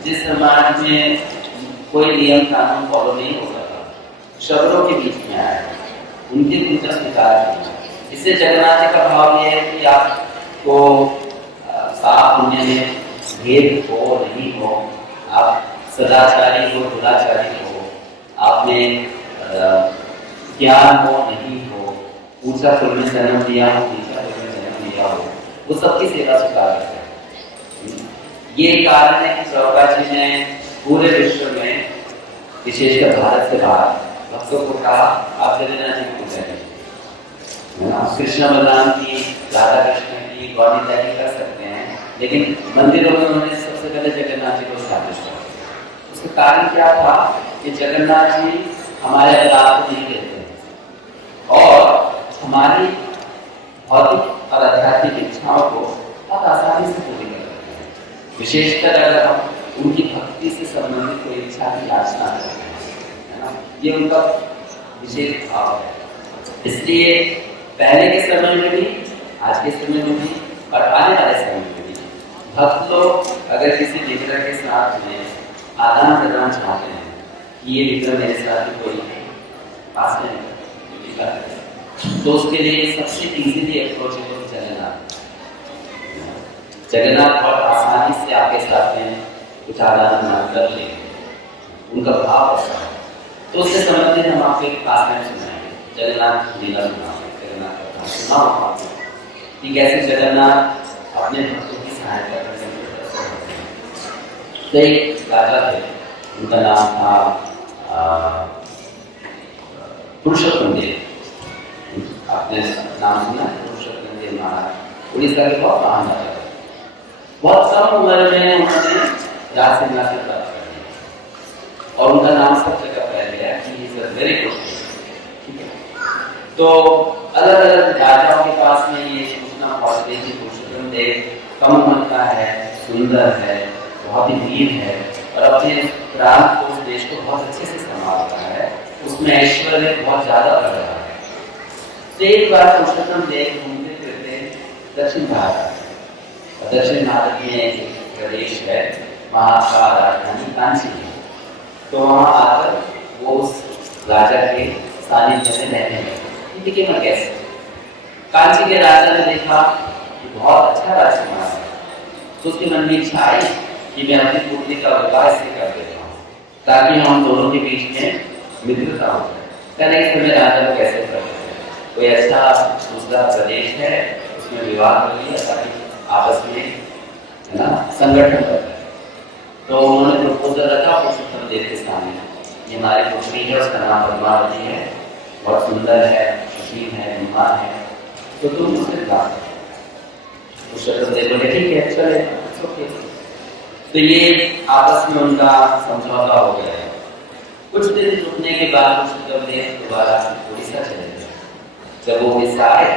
जिस समाज में कोई नियम कानून फॉलो नहीं होता था, शब्दों के बीच में आए, उनकी पूजा स्वीकार किया। इससे जगन्नाथ जी का भाव ये है कि आपको साफ होने में भेद हो नहीं हो, आप सदाचारी हो दुराचारी हो, आप में ज्ञान हो नहीं हो, ऊंचा कुल में जन्म दिया हो नीचा कुल में जन्म दिया हो, वो सबकी सेवा स्वीकार करते हैं। ये कारण है कि चौका जी ने पूरे विश्व में, विशेषकर भारत से बाहर, भक्तों को कहा आप जगन्नाथ जी की पूजा करिए, है ना। कृष्ण बलराम की, राधा कृष्ण की, गौरी जी कर सकते हैं, लेकिन मंदिरों में उन्होंने सबसे पहले जगन्नाथ जी को स्थापित किया। उसका कारण क्या था कि जगन्नाथ जी हमारे अपराध नहीं देते और हमारी भौतिक और आध्यात्मिक इच्छाओं को बहुत आसानी से पूरी कर देते हैं। विशेषकर अगर हम उनकी भक्ति से संबंधित कोई इच्छा की याचना करते हैं, है ना, ये उनका विशेष भाव है। इसलिए पहले के समय में भी, आज के समय में भी और आने वाले समय में भी भक्त लोग अगर किसी विग्रह के साथ में आदान प्रदान चाहते हैं कि ये विग्रह मेरे साथ ही कोई पास में तो उसके लिए सबसे इजीली अप्रोचेबल जगन्नाथ बहुत आसानी से आपके साथ में कुछ आदान प्रदान कर ले, उनका भाव ऐसा है। तो उससे संबंधित हम आपके पास में सुनाएंगे जगन्नाथ लीला सुनाएंगे, जगन्नाथ का सुनाओ कि कैसे जगन्नाथ अपने भक्तों की सहायता करते हैं। तो एक राजा थे, उनका नाम था पुरुषोत्तम देव। आपने नाम सुना है पुरुषोत्तम देव महाराज, उड़ीसा के बहुत महान राजा थे। बहुत कम उम्र में उन्होंने राज सिंहासन प्राप्त कर लिया और उनका नाम सब जगह फैल गया कि he is a very good. ठीक है, तो अलग अलग राजाओं के पास में ये सूचना पहुंचती कि पुरुषोत्तम देव कम उम्र का है, सुंदर है, बहुत ही वीर है और अपने प्रांत को, देश को बहुत अच्छे से संभाल रहा है, उसमें ऐश्वर्य बहुत ज्यादा बढ़ रहा है। तो एक बार पुरुषोत्तम देव घूमते फिरते दक्षिण भारत, दक्षिण भारत में एक प्रदेश है, वहाँ का राजधानी कांची है। तो वहाँ आकर वो उस राजा के सानिध्य में रहने लगे। देखिए मैं कैसे, कांची के राजा ने देखा कि बहुत अच्छा राजकुमार है, तो उसके मन में इच्छा आई कि मैं अपनी पुत्री का विवाह से कर देता हूँ ताकि हम दोनों के बीच में मित्रता हो जाए। कहने के समय राजा को कैसे कर सकते हैं, कोई अच्छा दूसरा प्रदेश है उसमें विवाह कर लिया ताकि आपस में, है ना, संगठन कर रहे। तो उन्होंने प्रपोजल रखा पुरुषोत्तम देव के सामने, ये हमारी पुत्री है, उसका नाम पद्मावती है, बहुत सुंदर है, सुशील है, बीमार है, तो तुम उससे विवाह करो। पुरुषोत्तम देव बोले ठीक है चले, ओके। तो ये आपस में उनका समझौता हो गया। कुछ दिन रुकने के बाद पुरुषोत्तम देव दोबारा उड़ीसा चले गए। जब वो उड़ीसा आए,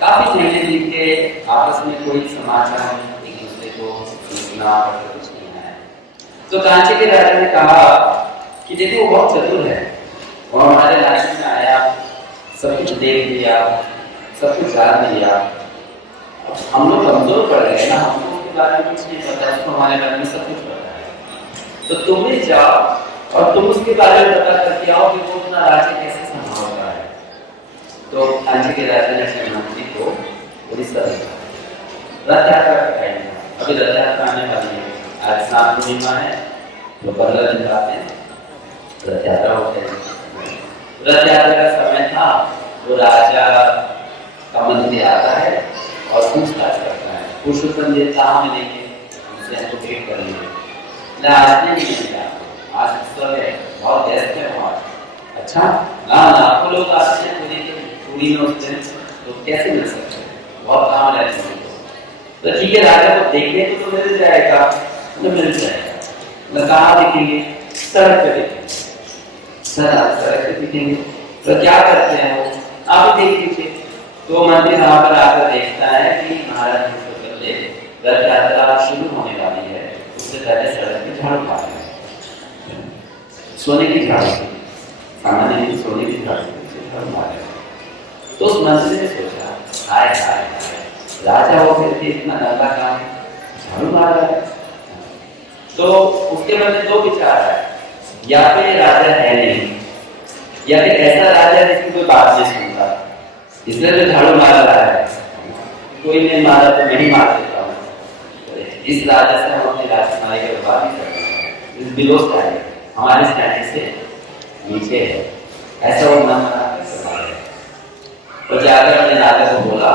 काफी महीने बीत के, आपस में कोई समाचार एक दूसरे को सूचना कुछ नहीं आया। तो कांची के राजा ने कहा कि देखो वो बहुत चतुर है, वो हमारे राज्य में आया, सब कुछ देख लिया, सब कुछ जान लिया, हम लोग कमजोर पड़ गए ना, हमको उसके बारे में कुछ नहीं पता, उसको हमारे बारे में सब कुछ पता है। तो तुम भी जाओ और तुम उसके बारे में पता करके आओ कि वो अपना राज्य कैसे संभाल रहा है। तो कांची के राजा ने अपने मंत्री को उड़ीसा भेजा। रथ यात्रा का टाइम था, अभी रथ यात्रा आने वाली है, आज स्नान पूर्णिमा है, तो 15 दिन बाद में रथ यात्रा होते हैं। रथ यात्रा का समय था, वो राजा का मंत्री आता है और पूछताछ करता है, पुरुषोत्तम देव कहाँ मिलेंगे, उनसे हमको भेंट करेंगे। आज नहीं मिलेंगे आपको, आज उत्सव है, बहुत व्यस्त है वहाँ। अच्छा ना, लाखों लोग आते हैं पूरी में उस दिन, तो कैसे मिल सकते हैं, बहुत काम रहते हैं। तो ठीक है, राजा को देखने को तो मिल जाएगा, तो मिल जाएगा। मैं कहाँ दिखेंगे, सड़क पे दिखेंगे, सड़क पे दिखेंगे। तो क्या करते हैं वो, आप देख लीजिए, तो मंदिर वहां पर आकर देखता है कि महाराज रथ यात्रा शुरू होने वाली है, उससे पहले सड़क में झाड़ू मार रहे हैं, सोने की झाड़ू, सामान्य सोने की झाड़ू मार रहे हैं। तो उस मंत्री ने सोचा, हाय हाय राजा हो फिर भी इतना लंबा काम झाड़ू मार रहा है। तो उसके मन में दो विचार है, या फिर राजा है नहीं, या फिर ऐसा राजा जिसकी कोई बात नहीं सुनता, इसलिए तो झाड़ू मार रहा है, कोई नहीं मारा तो मैं ही मार देता हूँ। इस राजा से हम अपनी राजकुमारी की बर्बाद नहीं करते हैं, इस बिलो स्टैंड हमारे स्टैंड से नीचे है, ऐसा वो मन है। तो जाकर अपने राजा को बोला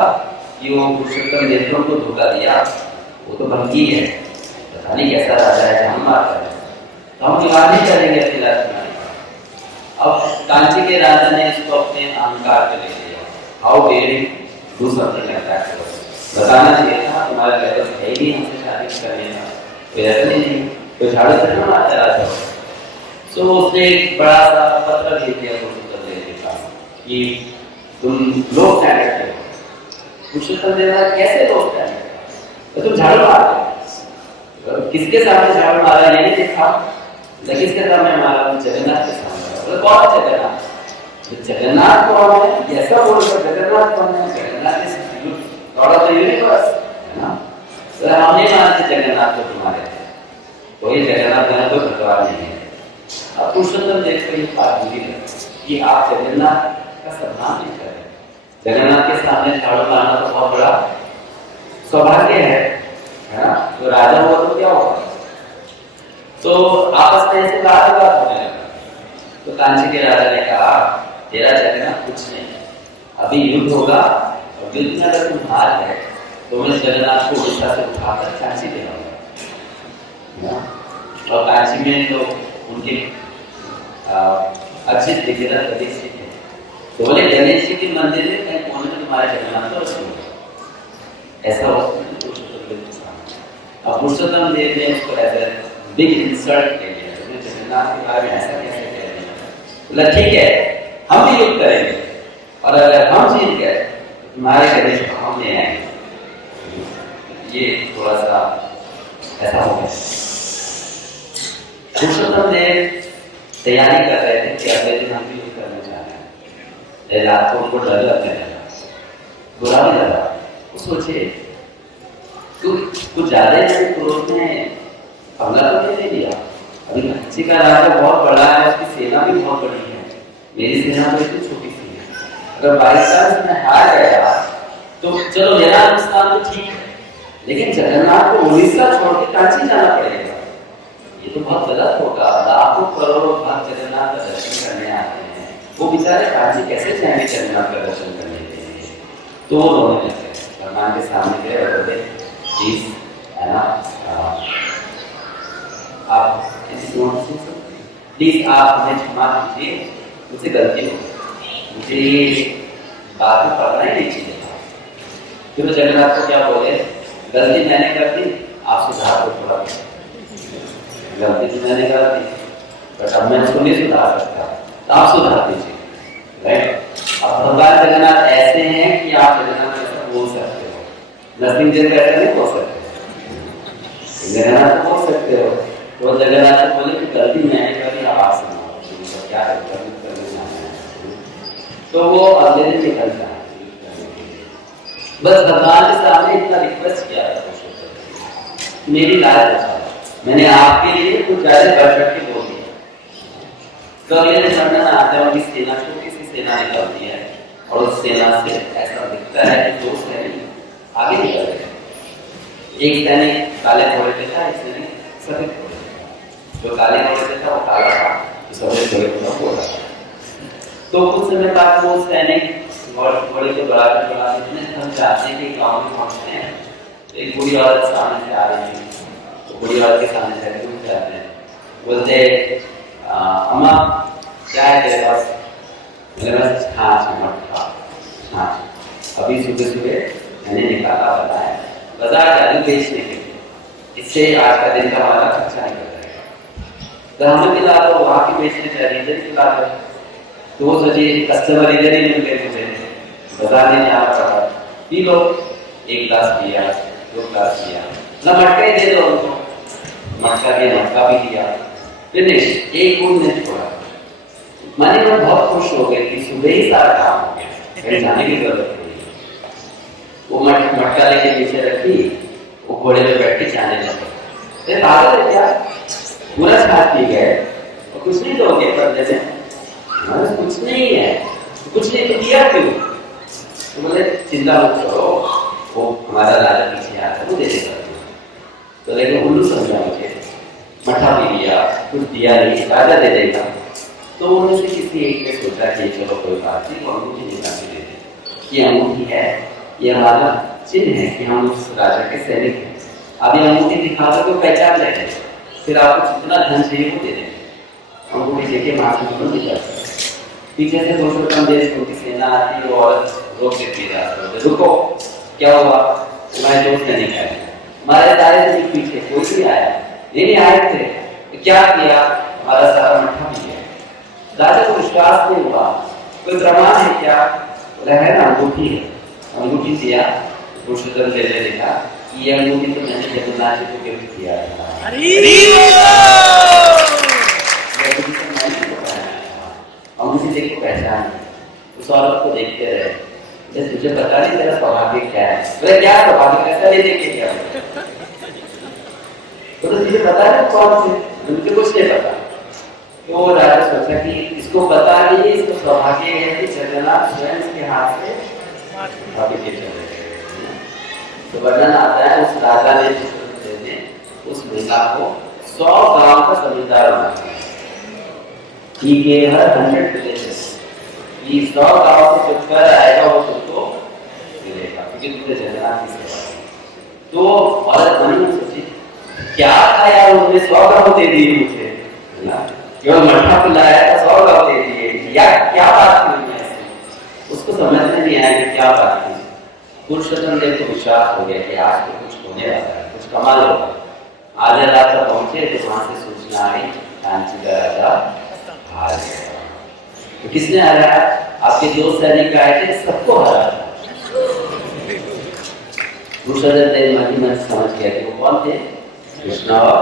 कि वो पुरुषोत्तम नेत्रों को धोखा दिया, वो तो भंगी है, पता नहीं कैसा राजा है, हम मारता है, तो हम निवार नहीं करेंगे अपनी राजकुमारी का। अब कांची के राजा ने इसको अपने अहंकार पे ले लिया, how daring do something like that, बताना चाहिए था तुम्हारे लेवल है ही नहीं हमसे शादी करने का, कोई ऐसा नहीं, कोई झाड़ू से ना मारता राजा। सो उसने एक बड़ा सा पत्र लिख दिया पुरुषोत्तम देव के पास कि तुम लोग क्या करते हो। पुरुषोत्तम देव कैसे लोग क्या करते हो, तो तुम झाड़ू मारते, किसके सामने झाड़ू मारा ये नहीं देखा, किसके सामने मारा, जगन्नाथ के सामने। कौन जगन्नाथ, जगन्नाथ कौन है, ऐसा बोल रहे जगन्नाथ कौन है, Jagannath is Lord of the universe है ना। तो हम नहीं मानते जगन्नाथ को तुम्हारे, कोई जगन्नाथ का कोई भगवान नहीं है। अब पुरुषोत्तम देव को ये बात बुरी लगी कि आप जगन्नाथ का सम्मान नहीं कर रहे, जगन्नाथ के सामने झाड़ू मारना तो बहुत बड़ा सौभाग्य है ना। तो राजा हुआ तो क्या होगा, तो आपस में ऐसे बात होने लगा। तो कांची के राजा ने कहा, तेरा जगन्नाथ कुछ नहीं, अभी युद्ध होगा, और युद्ध में अगर तुम हार गए तो मैं जगन्नाथ को उड़ीसा से उठाकर कांची ले आऊंगा। और कांची में तो उनके अच्छे दिग्गज गणेश जी थे, तो बोले गणेश जी के मंदिर में कहीं कोने में तुम्हारे जगन्नाथ को रखूंगा, ऐसा अब पुरुषोत्तम देव ने उसको ऐसे बिग इंसल्ट ले लिया, जगन्नाथ के बारे में ऐसा कैसे कह रहे हैं। बोला ठीक है हम भी युद्ध करेंगे, और अगर हम जीत गए तो तुम्हारे गणेश को हम ले आएंगे। ये थोड़ा सा ऐसा हो गया। पुरुषोत्तम देव तैयारी कर रहे थे कि अगले दिन हम भी युद्ध करने जा रहे हैं। रात को उनको डर लगने लगा, बुरा भी लगा। वो सोचे कुछ ज्यादा ही क्रोध में हमला तो नहीं लिया, अभी कांची का राजा बहुत बड़ा है, उसकी सेना भी बहुत बड़ी है, मेरी सेना तो इतनी छोटी सी है, अगर बाई चांस में हार गया तो चलो मेरा नुकसान तो ठीक है, लेकिन जगन्नाथ को उड़ीसा छोड़ के कांची जाना पड़ेगा, ये तो बहुत गलत होगा। लाखों करोड़ों भक्त जगन्नाथ का दर्शन करने आते हैं, वो बेचारे कांची कैसे जाएंगे जगन्नाथ का दर्शन करने के लिए। तो वो रोने लगे, भगवान के सामने गए और बोले प्लीज है ना, आप प्लीज आप हमें क्षमा कीजिए, मुझसे गलती हो गई, मुझे ये बात में पढ़ना ही नहीं चाहिए था। फिर वो जगन्नाथ को क्या बोले, गलती मैंने कर दी, आप सुधार को थोड़ा, गलती तो मैंने कर दी बट अब मैं उसको नहीं सुधार सकता, तो आप सुधार दीजिए, राइट। अब भगवान जगन्नाथ ऐसे हैं कि आप जगन्नाथ ऐसा बोल सकते हो, नरसिंह जी ऐसा नहीं बोल सकते, जगन्नाथ बोल सकते हो। तो जगन्नाथ को बोले कि गलती मैंने करी, आप सुनाओ क्या करना है। तो वो अगले दिन निकल जाए, बस भगवान के सामने इतना रिक्वेस्ट किया था, मेरी राय बचा, मैंने आपके लिए कुछ ज्यादा बढ़ के बोल दिया। तो अगले दिन वर्णन आता है उनकी सेना, छोटी सी सेना निकलती है, और उस सेना से ऐसा दिखता है कि दो सैनिक आगे निकल रहे हैं, एक सैनिक काले घोड़े पे था, एक सैनिक सफेद घोड़े पे था। जो काले घोड़े पे था वो काला था, जो सफेद घोड़े पे था वो गोरा था। तो कुछ समय बाद वो सैनिक घोड़े को बढ़ाकर इतने हम चाहते हैं कि गाँव में पहुंचते हैं, एक बुढ़ी औरत सामने से आ रही है, तो बुढ़ी औरत के सामने से घूम जाते हैं, बोलते अम्मा क्या है तेरे पास, मेरे पास छाछ, अभी सुबह सुबह मैंने निकाला बनाया, बाजार जाने बेचने के लिए, इससे आज का दिन का हमारा खर्चा निकल जाएगा। तो हमें मिला तो वहाँ की बेचने चाहिए, इधर की बात है, तो वो सोचिए कस्टमर इधर ही मिल गए मुझे, बाजार नहीं जाना पड़ा, पी लो, एक गिलास पिया, 2 गिलास पिया, ना मटका ही दे दो उनको, मटका भी दिया, फिनिश, एक बूंद नहीं छोड़ा। माने मैं बहुत खुश हो गए कि सुबह ही सारा काम हो गया, कहीं जाने की जरूरत नहीं। वो मटका लेके पीछे रखी, वो घोड़े पे बैठ के जाने लगे। पागल है क्या, पूरा छाप पी गए और कुछ नहीं दोगे बदले में? कुछ नहीं है, कुछ नहीं तो किया क्यों? तो बोले चिंता मत करो, वो हमारा राजा पीछे आ रहा है, वो दे देगा। तो लेकिन उल्लू समझा मुझे, मठा पी लिया, कुछ दिया नहीं, राजा दे देगा। तो उनमें से किसी एक ने सोचा कि चलो कोई बात नहीं, वो अंगूठी निकाल के दे दे। ये अंगूठी है, ये हमारा चिन्ह है कि हम उस राजा के सैनिक हैं। अब ये अंगूठी दिखा दो तो पहचान लेंगे, फिर आपको जितना धन चाहिए वो दे देंगे। अंगूठी देके माथे में निकल सकते, पीछे से 200 कम देश उनकी सेना आती और रोक देती है, रुको क्या हुआ, तुम्हारे दोस्त ने नहीं खाया, हमारे सारे से पीछे कोई भी आया नहीं आए थे, तो क्या किया, हमारा सारा मठा पी गया। राजा को विश्वास नहीं हुआ, कोई प्रमाण है क्या? बोला है ना, अंगूठी है। अंगूठी दिया, पुरुषोत्तम ने देखा कि ये अंगूठी तो मैंने जगन्नाथ जी को गिफ्ट किया था। अंगूठी देख को पहचान, उस औरत को देखते रहे, जैसे तुझे पता नहीं तेरा सौभाग्य क्या है? बोले क्या सौभाग्य, कैसा नहीं देखे क्या? तो तुझे पता है कौन से? मुझे कुछ नहीं पता। तो राजा सोचा कि इसको बता दीजिए, इसको सौभाग्य है कि जगन्नाथ स्वयं इसके हाथ से भाभी के चले गए। तो वर्णन आता है उस राजा ने उस महिला को 100 गांव का जमींदार बना दिया। He gave her 100 villages. ये 100 गांव से जो कर आएगा वो तुमको मिलेगा, क्योंकि तुमने जगन्नाथ की सेवा की। तो औरत मन में सोची क्या था यार, उन्होंने 100 गांव दे दिए मुझे, केवल मठा पिलाया था, 100 गांव दे दिए, या क्या बात थी उनमें ऐसी? उसको समझ में नहीं आया कि क्या बात थी। पुरुषोत्तम देव को विश्वास हो गया कि आज तो कुछ होने वाला है, कुछ कमाल होगा। आधे रात तक पहुंचे तो वहां से सूचना आई कांची का राजा हार गया। तो किसने हराया? आपके जो सैनिक आए थे सबको हराया। पुरुषोत्तम देव मन समझ गया कि वो कौन थे, कृष्ण और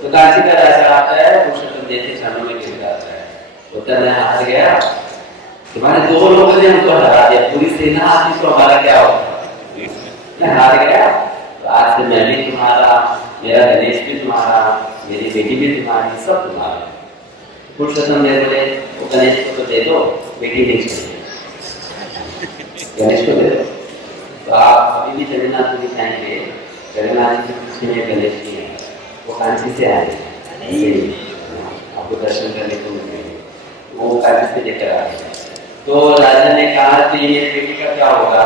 तो कांची का राजा आता है, पुरुषोत्तम देव के चरणों में गिर जाता है, बोलता है मैं हार गया, तुम्हारे 2 लोगों ने हमको हरा दिया, पूरी सेना आती तो हमारा क्या होगा? मैं हार गया, तो आज से मैं भी तुम्हारा, मेरा गणेश भी तुम्हारा, मेरी बेटी भी तुम्हारी, सब तुम्हारा। पुरुषोत्तम देव बोले वो गणेश को तो दे दो, बेटी नहीं चाहिए, गणेश को दे दो। तो आप अभी भी जगन्नाथ जी जाएंगे, जगन्नाथ जी के पीछे में गणेश जी है, वो कांची से आए, आपको दर्शन करने को मिलेंगे, वो कांची से लेकर आ गए। तो राजा ने कहा कि ये बेटी का क्या होगा,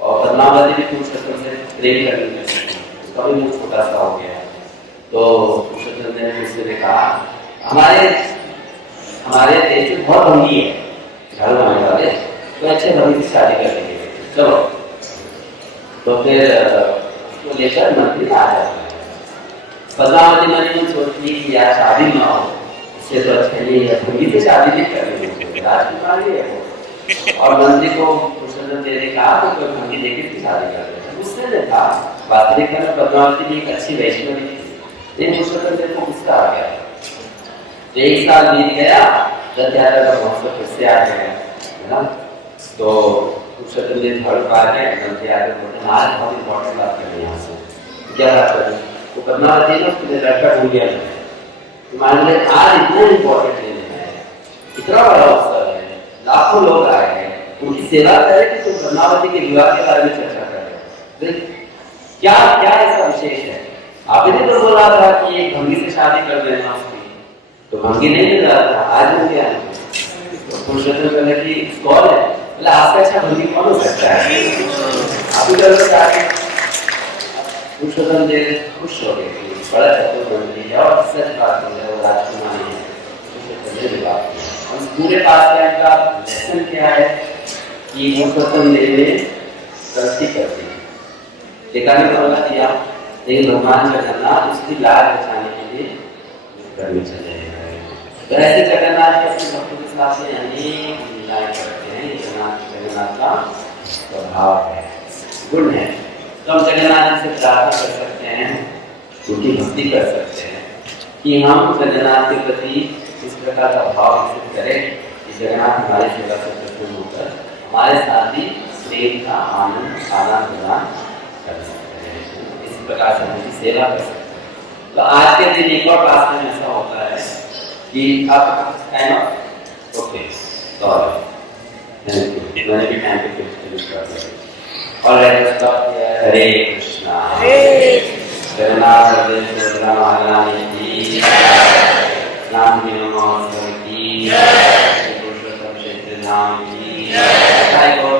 और पद्मावती भी पुरुषोत्तम से प्रेम करने लगी, उसका भी मुंह छोटा सा हो गया। तो पुरुषोत्तम ने उससे कहा हमारे देश में बहुत भंगी है, झाड़ू मारने वाले, तो अच्छे भंगी से शादी कर लेंगे, चलो। तो फिर उसको लेकर मंत्री आ जाता है। पद्मावती ने सोची कि यार शादी ना हो, इससे तो अच्छा ये है भंगी से शादी नहीं करनी, राजकुमारी है वो। और मंत्री को पुरुषोत्तम देव ने कहा तो कोई भंगी देके की शादी कर देता। उसने देखा वास्तविक में पद्मावती भी एक अच्छी वैष्णवी थी, लेकिन पुरुषोत्तम देव को गुस्सा आ गया। 1 साल बीत गया, रथ यात्रा का महोत्सव फिर से आ गया, है ना? तो पुरुषोत्तम देव झाड़ू पा के रथ यात्रा बोलते आज बहुत इंपॉर्टेंट बात कर रहे हैं, यहाँ से क्या बात कर रहे हैं? तो पद्मावती ने उसके लड़का ढूंढ लिया, मान ले आज इतना इंपॉर्टेंट दिन है, इतना बड़ा अवसर है, लाखों लोग आए हैं, उनकी सेवा करे कि तुम पद्मावती के विवाह के बारे में चर्चा कर रहे हो, क्या क्या ऐसा विशेष है? आपने तो बोला था कि एक भंगी से शादी कर लेना उसकी, तो भंगी नहीं मिल रहा था, आज मिल गया। तो पुरुषोत्तम कहने की कौन है? बोले आपसे अच्छा भंगी कौन हो सकता है? आप ही कर सकते। पुरुषोत्तम देव खुश हो गए कि बड़ा चतुर मंत्री है और सच बात है, वो राजकुमारी है। पुरुषोत्तम देव बात और पूरे पाठ्यक्रम का लेसन क्या है कि पुरुषोत्तम देव ने गलती कर दी, देखा नहीं बोला दिया, लेकिन भगवान जगन्नाथ उसकी लाज बचाने के लिए करने चले गए। तो ऐसे जगन्नाथ जी अपने भक्तों के साथ अनेक लीलाएं करते हैं। ही जगन्नाथ का स्वभाव है, गुण है। तो हम जगन्नाथ जी से प्रार्थना कर सकते हैं, उनकी भक्ति कर सकते हैं कि हम जगन्नाथ के प्रति इस प्रकार का भाव विकसित करें कि जगन्नाथ हमारी सेवा से प्रसन्न होकर हमारे साथ ही प्रेम का आनंद आदान प्रदान कर सकते हैं, इस प्रकार से उनकी सेवा कर सकते हैं। तो आज के दिन एक और क्लास में ऐसा होता है कि आप काइंड ऑफ ओके सॉरी मैंने भी टाइम पे फिनिश कर दिया और हरे कृष्णा जगन्नाथ महारानी की नाम की महोत्सव की पुरुषोत्तम क्षेत्र नाम की जय गौ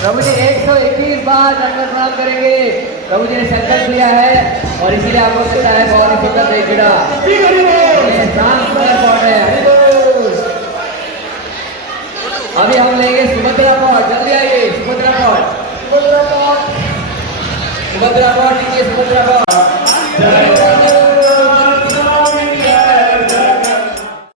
प्रभु जी 121 बार दंडवत प्रणाम करेंगे। प्रभु जी ने संकल्प लिया है और इसीलिए आपको पता है बहुत ही सुंदर देखिएगा।